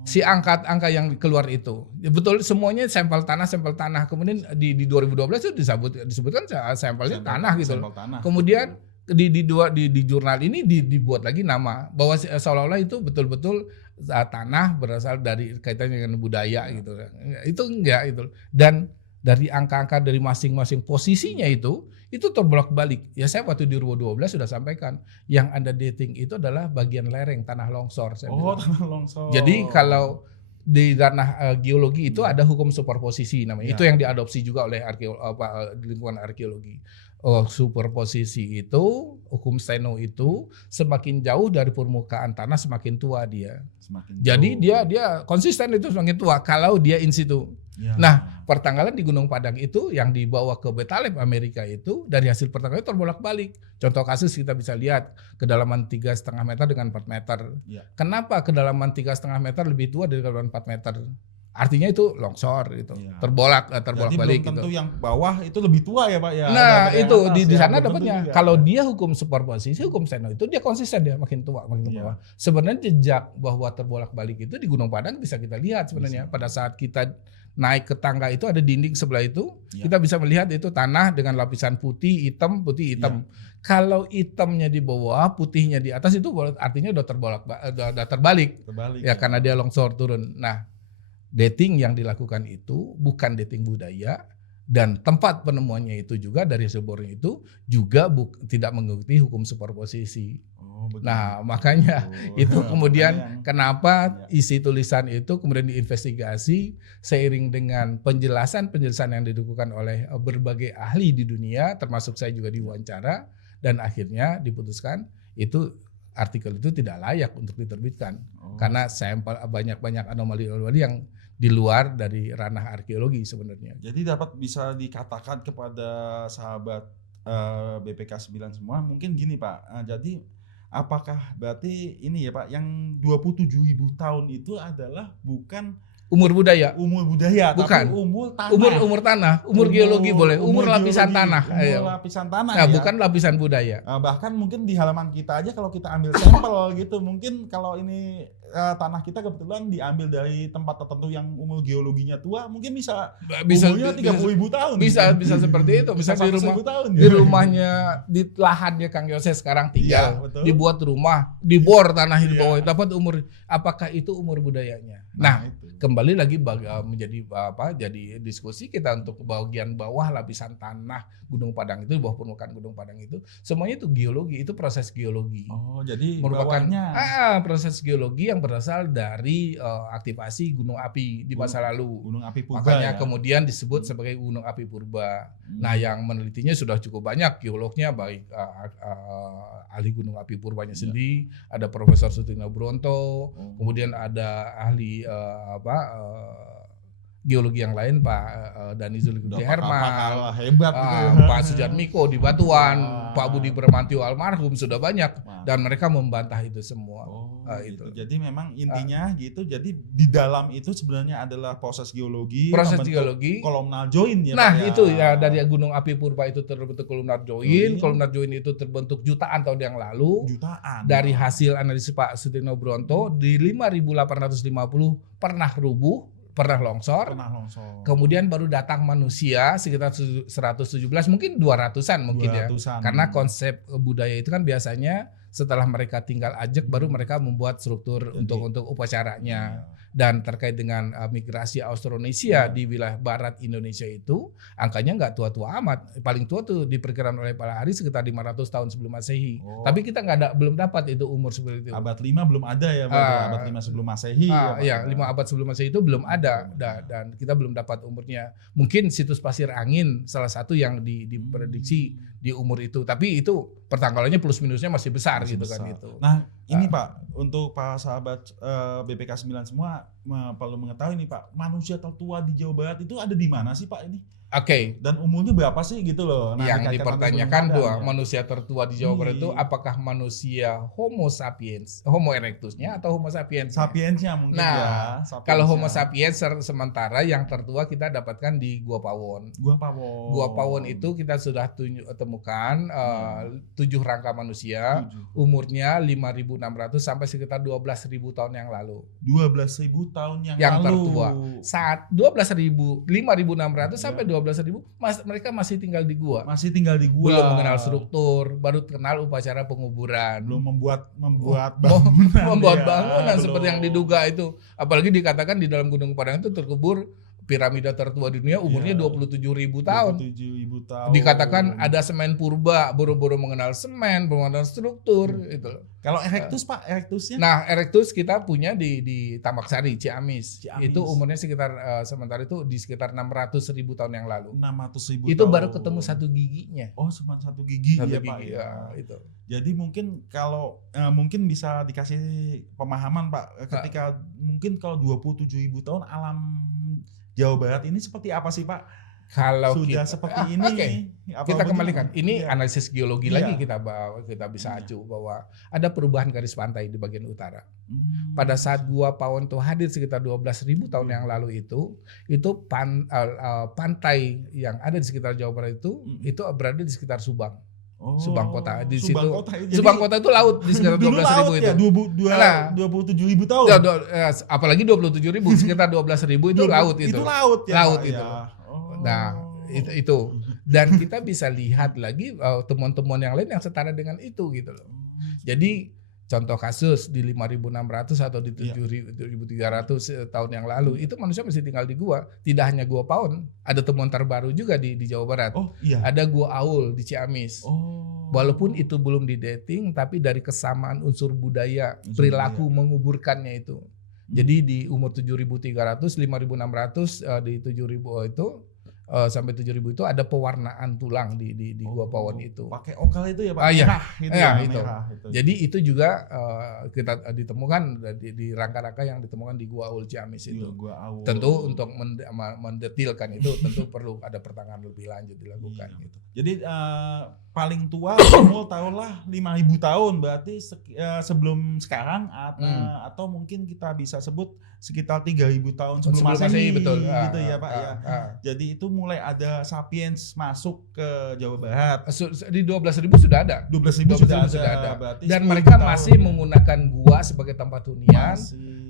Si angka yang keluar itu. Ya, betul semuanya sampel tanah. Kemudian di 2012 itu disebutkan sampelnya tanah gitu. Sampel tanah. Kemudian di jurnal ini dibuat lagi nama bahwa seolah-olah itu betul-betul tanah berasal dari kaitannya dengan budaya gitu. Itu enggak itu. Dan dari angka-angka dari masing-masing posisinya itu terbolak-balik. Ya saya waktu di 2012 sudah sampaikan yang Anda dating itu adalah bagian lereng tanah longsor. Saya bilang. Tanah longsor. Jadi kalau di ranah geologi itu ada hukum superposisi namanya. Ya. Itu yang diadopsi juga oleh di lingkungan arkeologi. Superposisi itu, hukum Steno itu semakin jauh dari permukaan tanah semakin tua dia. Jadi dia konsisten itu semakin tua kalau dia in situ. Ya. Nah, pertanggalan di Gunung Padang itu yang dibawa ke Beta Lab Amerika itu dari hasil pertanggalan terbolak-balik. Contoh kasus kita bisa lihat kedalaman 3,5 meter dengan 4 meter. Ya. Kenapa kedalaman 3,5 meter lebih tua dari kedalaman 4 meter? Artinya itu longsor gitu. Ya. Terbolak-balik Jadi belum gitu. tentu yang bawah itu lebih tua ya Pak ya. Nah, Ada itu yang atas di ya, sana belum tentu dapatnya. juga. Kalau dia hukum superposisi, hukum Steno itu dia konsisten dia makin tua, makin Iya. bawah. Sebenarnya jejak bahwa terbolak-balik itu di Gunung Padang bisa kita lihat sebenarnya. Bisa. Pada saat kita naik ke tangga itu ada dinding sebelah itu, Iya. kita bisa melihat itu tanah dengan lapisan putih, hitam. Kalau hitamnya di bawah, putihnya di atas itu artinya udah terbalik. Terbalik. Ya karena dia longsor turun. Nah, dating yang dilakukan itu bukan dating budaya dan tempat penemuannya itu juga dari hasil boring itu juga tidak mengikuti hukum superposisi. Begitu. Nah, makanya itu kemudian Makanya kenapa isi tulisan itu kemudian diinvestigasi seiring dengan penjelasan yang dilakukan oleh berbagai ahli di dunia, termasuk saya juga diwawancara, dan akhirnya diputuskan itu artikel itu tidak layak untuk diterbitkan karena sampel banyak anomali-anomali yang di luar dari ranah arkeologi sebenarnya. Jadi bisa dikatakan kepada sahabat BPK 9 semua mungkin gini Pak. Jadi apakah berarti ini ya Pak yang 27.000 tahun itu adalah bukan umur budaya, bukan. Tapi umur tanah. Umur tanah, umur geologi boleh, umur lapisan geologi, tanah. Umur lapisan tanah nah, ya. bukan lapisan budaya. Bahkan mungkin di halaman kita aja kalau kita ambil sampel gitu, mungkin kalau ini tanah kita kebetulan diambil dari tempat tertentu yang umur geologinya tua, mungkin bisa umurnya 30.000 tahun. Bisa seperti itu. Bisa di rumah tahun, di rumahnya di lahannya Kang Yose sekarang tinggal, betul. dibuat rumah, dibor tanah di bawah, dapat umur. Apakah itu umur budayanya? Nah, itu. kembali lagi jadi diskusi kita untuk bagian bawah lapisan tanah Gunung Padang itu, di bawah permukaan Gunung Padang itu semuanya itu geologi, itu proses geologi. Jadi merupakan bawahnya proses geologi yang berasal dari aktivasi gunung api di masa lalu. Gunung api purba. Makanya ya? kemudian disebut sebagai gunung api purba. Nah, yang menelitinya sudah cukup banyak geolognya, baik ahli gunung api purbanya sendiri, ada Profesor Sutino Bronto, kemudian ada ahli geologi yang lain Pak Dani Zulkifli Herman, hebat Pak Sujatmiko di Batuan, Pak Budi Permantio almarhum, sudah banyak dan mereka membantah itu semua. Gitu. Jadi memang intinya gitu. Jadi di dalam itu sebenarnya adalah proses geologi, kolumnar join ya. Nah, itu ya dari gunung api purba itu terbentuk kolumnar join. Kolumnar join itu terbentuk jutaan tahun yang lalu. Dari hasil analisis Pak Sutino Bronto di 5.850 pernah rubuh, pernah longsor. Kemudian baru datang manusia sekitar 117, mungkin 200-an mungkin ya. Karena konsep budaya itu kan biasanya setelah mereka tinggal ajak baru mereka membuat struktur untuk upacaranya. Dan terkait dengan migrasi Austronesia di wilayah barat Indonesia itu angkanya nggak tua-tua amat. Paling tua tuh diperkirakan oleh Pak Lahari sekitar 500 tahun sebelum Masehi. Tapi kita belum dapat itu umur seperti itu. Abad 5 belum ada ya, abad 5 sebelum Masehi. Ya, 5 abad sebelum Masehi itu belum ada dan kita belum dapat umurnya. Mungkin situs pasir angin salah satu yang diprediksi di umur itu. Tapi itu pertanggalannya plus minusnya masih besar gitu kan gitu. Nah, ini Pak, untuk para sahabat BPK 9 semua perlu mengetahui nih Pak, manusia tertua di Jawa Barat itu ada di mana sih Pak ini? Oke. Dan umurnya berapa sih gitu loh. Nah, Yang dikaitkan dipertanyakan manusia tuh begadang, ya. manusia tertua di Jawa Barat itu Iya. apakah manusia Homo sapiens, Homo erectusnya atau Homo sapiens? Sapiensnya mungkin Nah, ya. Kalau Sapiensnya. Homo sapiens sementara yang tertua kita dapatkan di Gua Pawon. Gua Pawon. Gua Pawon itu kita sudah temukan 7 rangka manusia, 7. umurnya 5.600 sampai sekitar 12.000 tahun yang lalu. 12.000 tahun yang Yang lalu. tertua. Saat 12.000, 5.600 sampai 12.000 mereka masih tinggal di gua. Masih tinggal di gua. Belum mengenal struktur, baru kenal upacara penguburan. Belum membuat bangunan. Membuat ya. bangunan Belum. seperti yang diduga itu. Apalagi dikatakan di dalam Gunung Padang itu terkubur piramida tertua di dunia umurnya Iya. 27.000 tahun. 27.000 tahun. Dikatakan ada semen purba, boro-boro mengenal semen, baru mengenal struktur itu. Kalau erectus Pak, erectusnya? Nah, erectus kita punya di Tambak Sari, Ciamis. Ciamis. Itu umurnya sekitar sementara itu di sekitar 600.000 tahun yang lalu. 600.000 Itu tahun. baru ketemu satu giginya. Oh, cuma satu gigi Satu ya Pak gigi, ya. ya, itu. Jadi mungkin kalau mungkin bisa dikasih pemahaman Pak ketika mungkin kalau 27.000 tahun alam Jawa Barat ini seperti apa sih Pak? Kalau Sudah kita, seperti ini. oke. Apa Kita bagaimana? kembalikan. Ini Iya. analisis geologi Iya. lagi kita bisa Iya. acu bahwa ada perubahan garis pantai di bagian utara. Hmm. Pada saat Gua Pawon itu hadir sekitar 12.000 tahun yang lalu itu pantai yang ada di sekitar Jawa Barat itu berada di sekitar Subang. Oh, Subang Kota. Di Subang situ Kota. Jadi Subang Kota itu laut di sekitar dulu 12.000 laut itu. ya, Nah. 27.000 tahun. Apalagi 27.000 sekitar 12.000 itu laut itu. Itu laut ya. Laut Pak, itu. ya. Oh. Nah, itu. Dan kita bisa lihat lagi temuan-temuan yang lain yang setara dengan itu gitu loh. Jadi contoh kasus di 5.600 atau di 7.300 tahun yang lalu itu manusia masih tinggal di gua. Tidak hanya Gua Pawon, ada temuan terbaru juga di Jawa Barat. Oh iya. Ada Gua Aul di Ciamis. Oh. Walaupun itu belum didating, tapi dari kesamaan unsur budaya, perilaku menguburkannya itu. Jadi di umur 7.300, 5.600 di 7.000 itu sampai 7.000 itu ada pewarnaan tulang di Gua Pawon itu. Pakai okal itu ya Pak? Iya. Merah itu Iya, ya, itu. merah itu. Jadi itu juga kita ditemukan di rangka-rangka yang ditemukan di Gua Aul Ciamis itu. Gua Aul. Tentu untuk mendetilkan itu tentu perlu ada pertengahan lebih lanjut dilakukan Iya. gitu. Jadi paling tua umur tahunlah 5.000 tahun berarti sebelum sekarang atau mungkin kita bisa sebut sekitar 3.000 tahun sebelum Masehi betul. gitu ya Pak ya. Ah. Jadi itu mulai ada sapiens masuk ke Jawa Barat. Di 12.000 sudah ada. 12.000 sudah ada. Berarti Dan 10 mereka tahun masih ya. menggunakan gua sebagai tempat hunian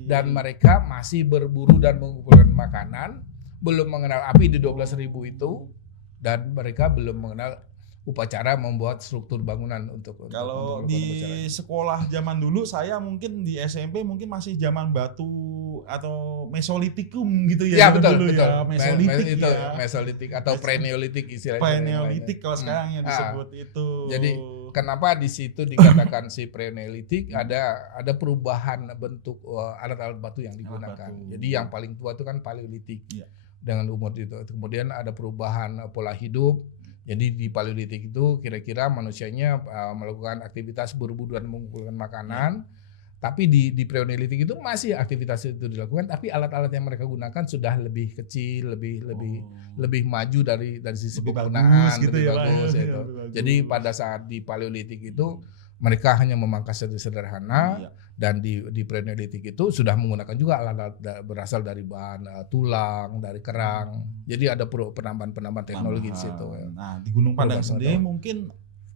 dan mereka masih berburu dan mengumpulkan makanan, belum mengenal api di 12.000 itu, dan mereka belum mengenal upacara membuat struktur bangunan untuk kalau untuk di upacara. sekolah zaman dulu saya mungkin di SMP mungkin masih zaman batu atau mesolitikum gitu Ya, ya, zaman betul, dulu betul. ya Mesolitik itu ya. Mesolitik atau Preneolitik istilahnya. Preneolitik kalau sekarang yang disebut itu. Jadi kenapa di situ dikatakan si Preneolitik ada perubahan bentuk alat-alat batu yang digunakan. batu. Jadi yang paling tua itu kan Paleolitik. Iya. Dengan umur itu. Kemudian ada perubahan pola hidup. Jadi di Paleolitik itu kira-kira manusianya melakukan aktivitas berburu dan mengumpulkan makanan. Tapi di Preneolitik itu masih aktivitas itu dilakukan, tapi alat-alat yang mereka gunakan sudah lebih kecil, lebih maju dari sisi Lebih penggunaan, bagus gitu lebih ya, Pak. bagus Iya, itu. lebih bagus. Jadi pada saat di Paleolitik itu mereka hanya memangkas sederhana. Iya. Dan di Preneolitik itu sudah menggunakan juga alat-alat berasal dari bahan tulang, dari kerang. Jadi ada penambahan teknologi di situ. Ya. Nah, di Gunung Padang Betul, sendiri betul. mungkin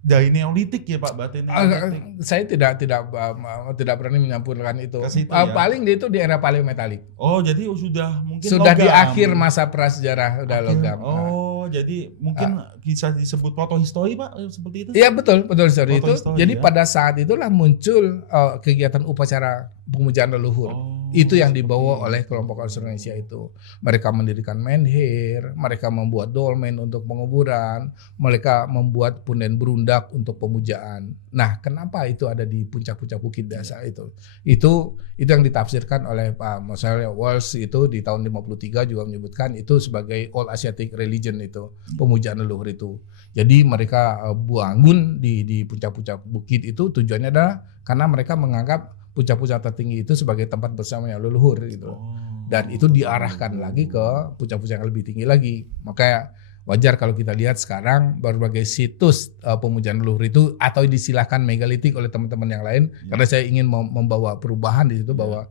dari Neolitik ya Pak, berarti Neolitik. Saya tidak berani menyampaikan itu. Ke situ ya. Paling itu di era paleometalik. Oh, jadi sudah mungkin Sudah logam. di akhir masa prasejarah udah logam. Oh, jadi mungkin bisa disebut protohistori Pak, seperti itu? Iya betul sorry itu. Protohistori, Jadi ya. pada saat itulah muncul kegiatan upacara pemujaan leluhur. Oh, Itu yang seperti dibawa itu. oleh kelompok Aus Indonesia itu. Mereka mendirikan menhir, mereka membuat dolmen untuk penguburan, mereka membuat punden berundak untuk pemujaan. Nah, kenapa itu ada di puncak-puncak bukit desa itu? Itu yang ditafsirkan oleh Pak Misalnya Walsh itu di tahun 53 juga menyebutkan itu sebagai All Asiatic Religion itu, pemujaan leluhur itu. Jadi mereka bangun di puncak-puncak bukit itu tujuannya adalah karena mereka menganggap puncak-puncak tertinggi itu sebagai tempat bersamanya leluhur gitu. Oh, Dan itu diarahkan lagi ke puncak-puncak yang lebih tinggi lagi. Makanya wajar kalau kita lihat sekarang berbagai situs pemujaan leluhur itu atau disilahkan megalitik oleh teman-teman yang lain, karena saya ingin membawa perubahan di situ bahwa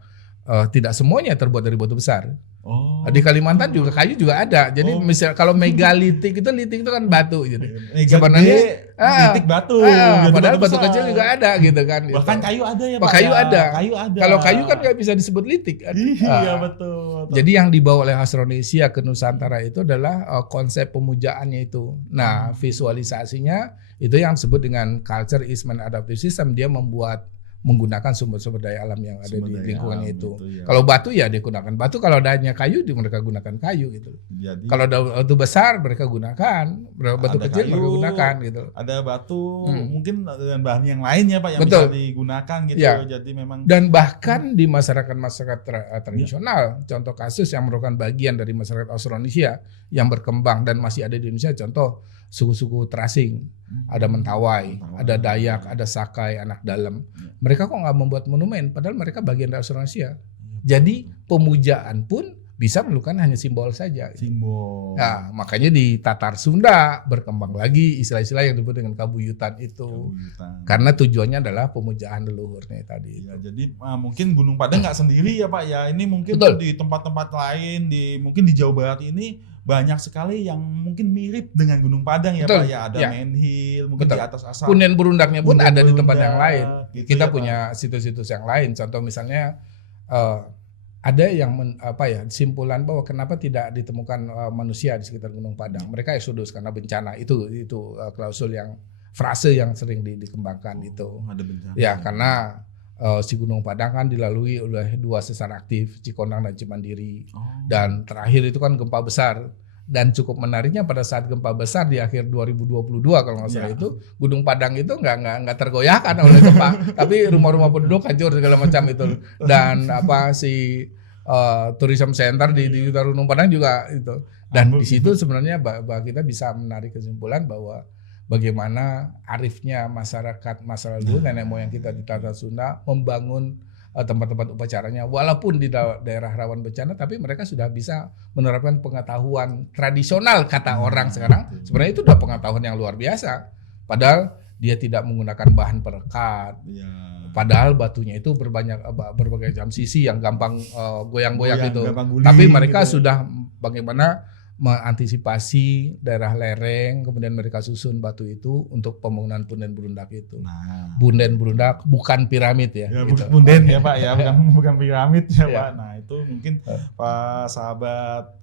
tidak semuanya terbuat dari batu besar. Oh. Di Kalimantan juga kayu juga ada. Jadi misal kalau megalitik litik itu kan batu gitu. Sebenarnya litik batu. Padahal batu kecil juga ada gitu kan. Bahkan gitu. kayu ada ya Pak. Kayu ada. Kayu ada. Kalau kayu kan nggak bisa disebut litik kan. Iya betul. Jadi yang dibawa oleh Austronesia ke Nusantara itu adalah konsep pemujaannya itu. Nah, visualisasinya itu yang disebut dengan culture is man adaptive system. Dia menggunakan sumber-sumber daya alam yang ada di lingkungannya itu. Ya. Kalau batu ya dia gunakan batu, kalau adanya kayu mereka gunakan kayu gitu. Jadi, kalau batu besar mereka gunakan, batu kecil mereka gunakan gitu. Ada batu mungkin dengan bahan yang lain ya Pak yang bisa digunakan gitu. Ya. Jadi memang dan bahkan di masyarakat tradisional, contoh kasus yang merupakan bagian dari masyarakat Austronesia yang berkembang dan masih ada di Indonesia, contoh suku-suku terasing, ada Mentawai, ada Dayak, ada Sakai, Anak Dalam. Mereka kok nggak membuat monumen, padahal mereka bagian dari Austronesia. Jadi pemujaan pun bisa melukan hanya simbol saja. Simbol. Nah, makanya di Tatar Sunda berkembang lagi istilah-istilah yang disebut dengan kabuyutan itu. Karena tujuannya adalah pemujaan leluhurnya tadi. Ya, jadi mungkin Gunung Padang nggak sendiri ya Pak ya. Ini mungkin di tempat-tempat lain, mungkin di Jawa Barat ini banyak sekali yang mungkin mirip dengan Gunung Padang ya Pak ya. Ada Menhil, mungkin di atas asal. Punden Berundaknya pun ada di tempat yang lain. Gitu kita ya, punya situs-situs yang lain. Contoh misalnya ada yang simpulan bahwa kenapa tidak ditemukan manusia di sekitar Gunung Padang. Mereka eksodus karena bencana. Itu klausul yang frase yang sering dikembangkan itu. Ada bencana. Ya, karena si Gunung Padang kan dilalui oleh 2 sesar aktif, Cikondang dan Cimandiri. Dan terakhir itu kan gempa besar. Dan cukup menariknya pada saat gempa besar di akhir 2022 kalau nggak salah itu, Gunung Padang itu nggak tergoyahkan oleh gempa, tapi rumah-rumah penduduk hancur segala macam itu. Dan tourism center di Gunung Padang juga itu. Dan di situ sebenarnya kita bisa menarik kesimpulan bahwa bagaimana arifnya masyarakat masa lalu nenek moyang kita di Tatar Sunda membangun tempat-tempat upacaranya walaupun di daerah rawan bencana, tapi mereka sudah bisa menerapkan pengetahuan tradisional kata orang sekarang. Sebenarnya itu udah pengetahuan yang luar biasa. Padahal dia tidak menggunakan bahan perekat. Padahal batunya itu berbagai macam sisi yang gampang goyang-goyang gitu. Tapi mereka sudah bagaimana mengantisipasi daerah lereng, kemudian mereka susun batu itu untuk pembangunan Punden Berundak itu. Punden Berundak bukan piramid ya. Gitu. Punden ya Pak ya, bukan piramid ya Pak. Nah itu mungkin Pak sahabat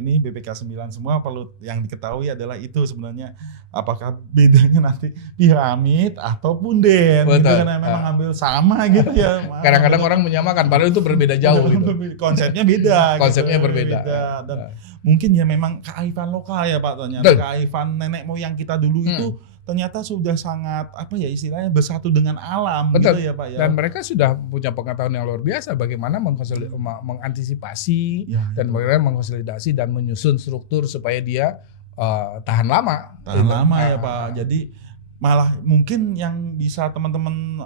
ini BPK 9 semua perlu yang diketahui adalah itu sebenarnya apakah bedanya nanti piramid atau punden. Gitu, karena memang ambil sama gitu ya. Kadang-kadang orang menyamakan, padahal itu berbeda jauh gitu. Konsepnya beda. Konsepnya gitu, berbeda. Dan mungkin ya memang kearifan lokal ya Pak, ternyata kearifan nenek moyang kita dulu itu ternyata sudah sangat istilahnya bersatu dengan alam. Betul. Gitu ya Pak ya. Dan mereka sudah punya pengetahuan yang luar biasa bagaimana mengantisipasi dan bagaimana mengkonsolidasi dan menyusun struktur supaya dia tahan lama. Tahan lama ya Pak. Jadi malah mungkin yang bisa teman-teman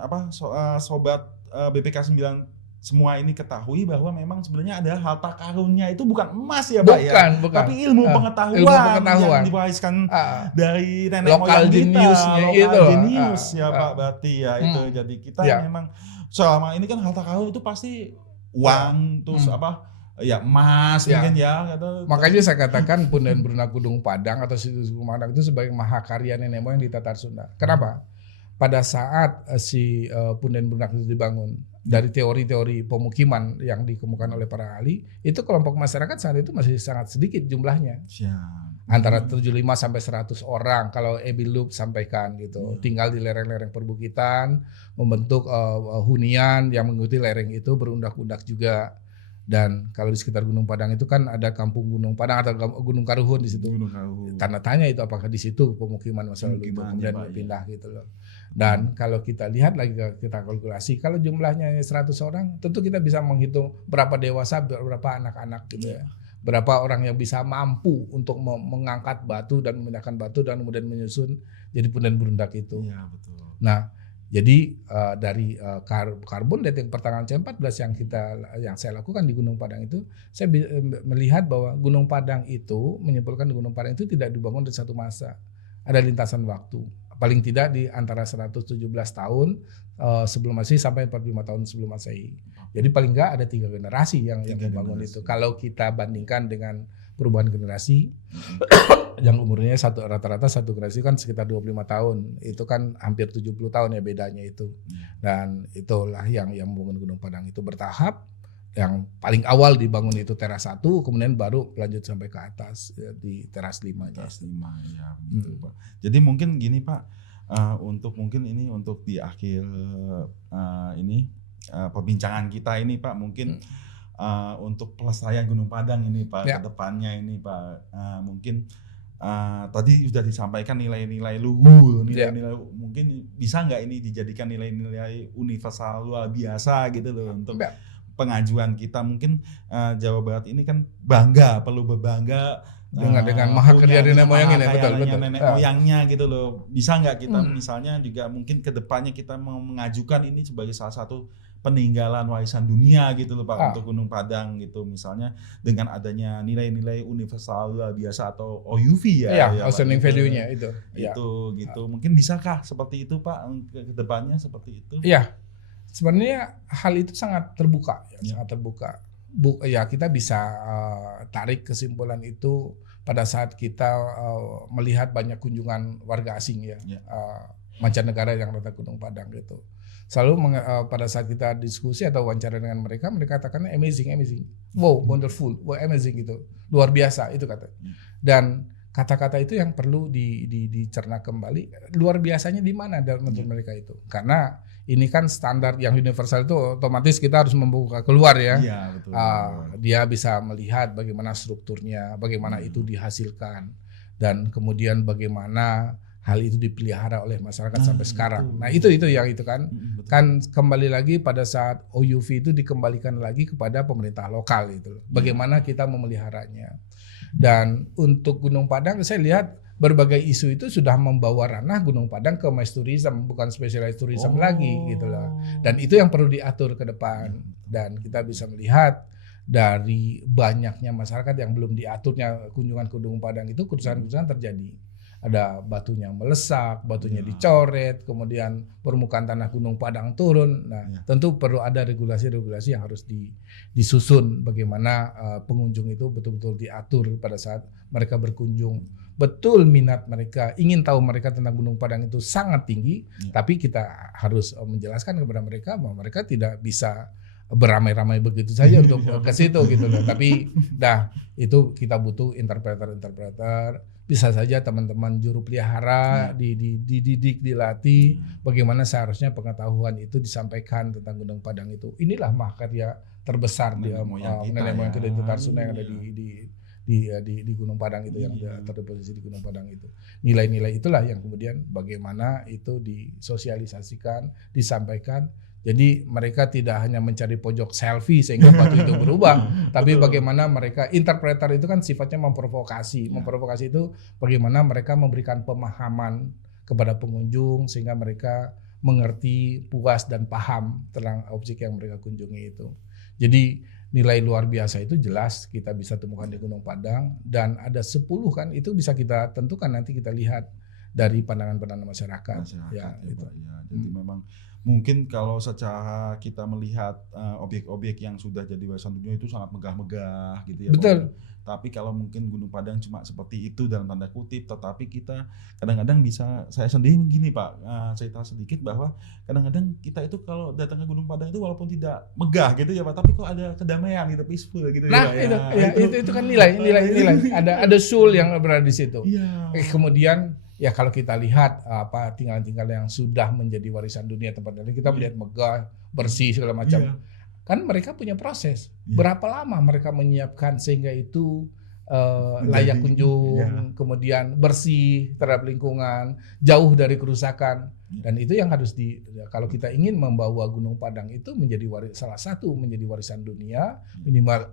sobat BPK 9 semua ini ketahui bahwa memang sebenarnya ada harta karunnya itu bukan emas ya Pak ya. Bukan. Tapi ilmu pengetahuan yang diwariskan dari nenek lokal moyang kita. Lokal jenius ya Pak berarti ya itu. Jadi kita memang selama ini kan harta karun itu pasti uang terus emas mungkin ya. Makanya saya katakan Punden Berundak Gunung Padang atau situs Gunung Padang itu sebagai mahakarya nenek moyang di Tatar Sunda. Kenapa? Pada saat si Punden Berundak itu dibangun, dari teori-teori pemukiman yang dikemukakan oleh para ahli, itu kelompok masyarakat saat itu masih sangat sedikit jumlahnya. Antara 75 sampai 100 orang kalau Ebi Loeb sampaikan gitu. Tinggal di lereng-lereng perbukitan, membentuk hunian yang mengikuti lereng itu, berundak-undak juga. Dan kalau di sekitar Gunung Padang itu kan ada Kampung Gunung Padang atau Gunung Karuhun di situ. Tanda tanya itu apakah di situ pemukiman masa lalu itu kemudian pindah gitu loh. Dan kalau kita lihat lagi, kita kalkulasi kalau jumlahnya 100 orang, tentu kita bisa menghitung berapa dewasa, berapa anak-anak gitu ya. Berapa orang yang bisa mampu untuk mengangkat batu dan memindahkan batu dan kemudian menyusun jadi Punden Berundak itu. Iya, betul. Nah, Jadi dari karbon dating pertengahan C14 yang saya lakukan di Gunung Padang itu, saya melihat bahwa Gunung Padang itu menyimpulkan Gunung Padang itu tidak dibangun di satu masa, ada lintasan waktu. Paling tidak di antara 117 tahun sebelum Masehi sampai 45 tahun sebelum Masehi. Jadi paling enggak ada 3 generasi yang membangun itu. Kalau kita bandingkan dengan perubahan generasi yang umurnya rata-rata satu generasi kan sekitar 25 tahun. Itu kan hampir 70 tahun ya bedanya itu. Dan itulah yang membangun Gunung Padang itu bertahap. Yang paling awal dibangun itu teras 1, kemudian baru lanjut sampai ke atas ya, di teras 5-nya. Teras 5 ya begitu Pak. Jadi mungkin gini Pak, untuk di akhir perbincangan kita ini Pak, mungkin untuk pelestarian Gunung Padang ini Pak, ke depannya ini Pak, mungkin tadi sudah disampaikan nilai-nilai luhur, nilai-nilai mungkin bisa nggak ini dijadikan nilai-nilai universal luar biasa gitu loh untuk pengajuan kita. Mungkin Jawa Barat ini kan perlu berbangga dengan mahakarya nenek moyang ini, betul. Nenek moyangnya gitu loh. Bisa nggak kita misalnya juga mungkin ke depannya kita mau mengajukan ini sebagai salah satu peninggalan warisan dunia gitu loh Pak untuk Gunung Padang gitu, misalnya dengan adanya nilai-nilai universal luar biasa atau OUV ya outstanding value-nya itu. Gitu. Mungkin bisakah seperti itu Pak ke depannya seperti itu? Iya. Sebenarnya hal itu sangat terbuka sangat terbuka. Kita bisa tarik kesimpulan itu pada saat kita melihat banyak kunjungan warga asing mancanegara yang datang ke Gunung Padang gitu. Selalu pada saat kita diskusi atau wawancara dengan mereka katakan amazing, wow, wonderful, wow, amazing gitu, luar biasa itu kata. Dan kata-kata itu yang perlu dicerna kembali, luar biasanya di mana dalam menurut mereka itu. Karena ini kan standar yang universal itu otomatis kita harus membuka keluar ya. Iya, betul. Dia bisa melihat bagaimana strukturnya, bagaimana itu dihasilkan, dan kemudian bagaimana hal itu dipelihara oleh masyarakat sampai sekarang. Itu yang itu kan. Kan kembali lagi pada saat OUV itu dikembalikan lagi kepada pemerintah lokal itu. Bagaimana kita memeliharanya. Dan untuk Gunung Padang saya lihat berbagai isu itu sudah membawa ranah Gunung Padang ke mass tourism, bukan specialized tourism lagi gitu loh. Dan itu yang perlu diatur ke depan. Dan kita bisa melihat dari banyaknya masyarakat yang belum diaturnya kunjungan ke Gunung Padang itu kerusakan-kerusakan terjadi. Ada batunya melesak, batunya dicoret, kemudian permukaan tanah Gunung Padang turun. Nah, tentu perlu ada regulasi-regulasi yang harus disusun bagaimana pengunjung itu betul-betul diatur pada saat mereka berkunjung. Betul minat mereka, ingin tahu mereka tentang Gunung Padang itu sangat tinggi, tapi kita harus menjelaskan kepada mereka bahwa mereka tidak bisa beramai-ramai begitu saja untuk ke situ gitu loh. Tapi itu kita butuh interpreter. Bisa saja teman-teman juru pelihara dididik, dilatih bagaimana seharusnya pengetahuan itu disampaikan tentang Gunung Padang itu. Inilah mahakarya terbesar nenek moyang kita di Tarsuna yang ada di Gunung Padang itu, yang terdeposisi di Gunung Padang itu. Nilai-nilai itulah yang kemudian bagaimana itu disosialisasikan, disampaikan. Jadi mereka tidak hanya mencari pojok selfie sehingga batu itu berubah, tapi bagaimana mereka, interpreter itu kan sifatnya memprovokasi. Memprovokasi itu bagaimana mereka memberikan pemahaman kepada pengunjung sehingga mereka mengerti, puas dan paham tentang objek yang mereka kunjungi itu. Jadi nilai luar biasa itu jelas kita bisa temukan di Gunung Padang, dan ada 10 kan itu bisa kita tentukan, nanti kita lihat dari pandangan-pandangan masyarakat. Gitu. Jadi memang mungkin kalau secara kita melihat objek-objek yang sudah jadi warisan dunia itu sangat megah-megah gitu ya. Betul. Tapi kalau mungkin Gunung Padang cuma seperti itu dalam tanda kutip, tetapi kita kadang-kadang bisa, saya sendiri gini Pak, cerita sedikit bahwa kadang-kadang kita itu kalau datang ke Gunung Padang itu walaupun tidak megah gitu ya Pak, tapi kok ada kedamaian gitu, peaceful gitu itu kan nilai. Ada soul yang berada di situ. Kemudian kalau kita lihat tinggalan-tinggalan yang sudah menjadi warisan dunia tempat ini, kita melihat megah, bersih segala macam. Kan mereka punya proses. Berapa lama mereka menyiapkan sehingga itu layak kunjung, kemudian bersih terhadap lingkungan, jauh dari kerusakan. Dan itu yang harus kalau kita ingin membawa Gunung Padang itu menjadi salah satu menjadi warisan dunia, minimal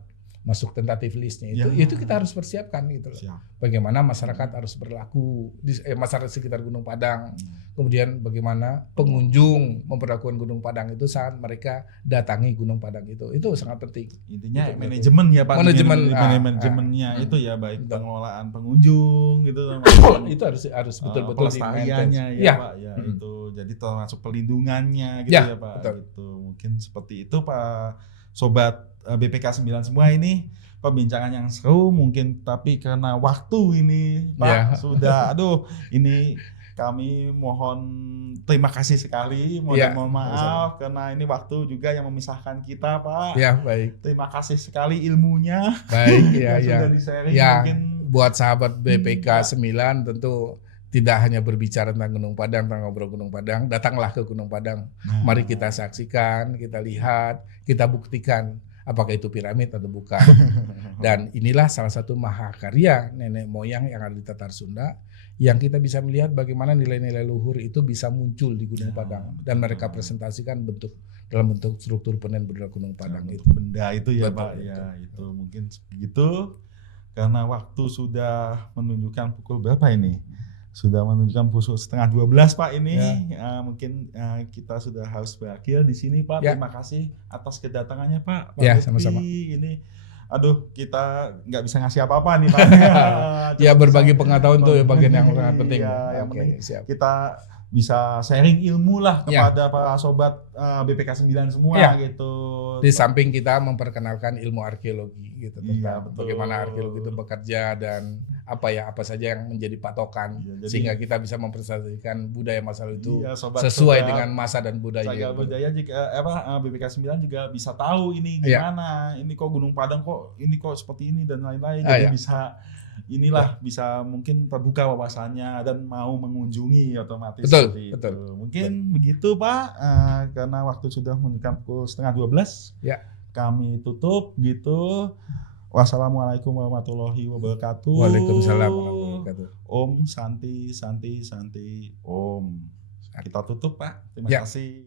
masuk tentatif listnya Ya. itu kita harus persiapkan gitu loh. Siap. Bagaimana masyarakat harus berlaku di masyarakat sekitar Gunung Padang. Kemudian bagaimana pengunjung memperlakukan Gunung Padang itu saat mereka datangi Gunung Padang itu sangat penting. Intinya Betul, manajemen ya Pak. Manajemennya itu ya baik betul. pengelolaan pengunjung gitu. Itu harus betul-betul pelestariannya di-manage. ya Pak ya itu. Jadi termasuk pelindungannya gitu Ya, ya Pak. betul. Gitu. Mungkin seperti itu Pak Sobat BPK 9 semua ini perbincangan yang seru mungkin tapi karena waktu ini Pak Ya. sudah ini kami mohon terima kasih sekali, Ya, mohon maaf karena ini waktu juga yang memisahkan kita Pak. Ya, baik. Terima kasih sekali ilmunya Baik yang ya. sudah di-sharing Ya, mungkin. buat sahabat BPK Ya. 9 tentu tidak hanya berbicara tentang Gunung Padang, tentang ngobrol Gunung Padang, datanglah ke Gunung Padang. Nah, Mari kita saksikan, kita lihat, kita buktikan apakah itu piramid atau bukan. Dan inilah salah satu mahakarya nenek moyang yang ada di Tatar Sunda yang kita bisa melihat bagaimana nilai-nilai luhur itu bisa muncul di Gunung Padang dan mereka presentasikan dalam bentuk struktur penen bergerak Gunung Padang itu. benda itu ya Betul, Pak ya itu mungkin begitu karena waktu sudah menunjukkan pukul berapa ini? Sudah menunjukkan pukul 11:30 Pak ini. Mungkin kita sudah harus berakhir di sini Pak. Ya. Terima kasih atas kedatangannya Pak. Ya, Lutfi. sama-sama. Ini aduh kita nggak bisa ngasih apa-apa nih Pak. Ya, berbagi pengetahuan itu bagian yang sangat penting. Iya, yang Oke, penting siap. kita bisa sharing ilmu lah Ya. kepada para sobat BPK 9 semua Ya. gitu. Di samping kita memperkenalkan ilmu arkeologi gitu Iya, tentang betul. bagaimana arkeologi itu bekerja dan apa saja yang menjadi patokan Iya, jadi- sehingga kita bisa mempresentasikan budaya masa lalu itu Iya, sobat- sesuai sobat dengan masa dan budaya. Cagar budaya juga BPK 9 juga bisa tahu ini Iya. gimana. Ini kok Gunung Padang ini kok seperti ini dan lain-lain. Iya. Jadi bisa mungkin terbuka wawasannya dan mau mengunjungi otomatis Betul, seperti betul. itu. Mungkin begitu Pak karena waktu sudah menunjukkan pukul 11:30. Ya. Kami tutup gitu. Wassalamualaikum warahmatullahi wabarakatuh. Waalaikumsalam warahmatullahi wabarakatuh. Om Santi Santi Santi Om. Kita tutup Pak. Terima Ya. kasih.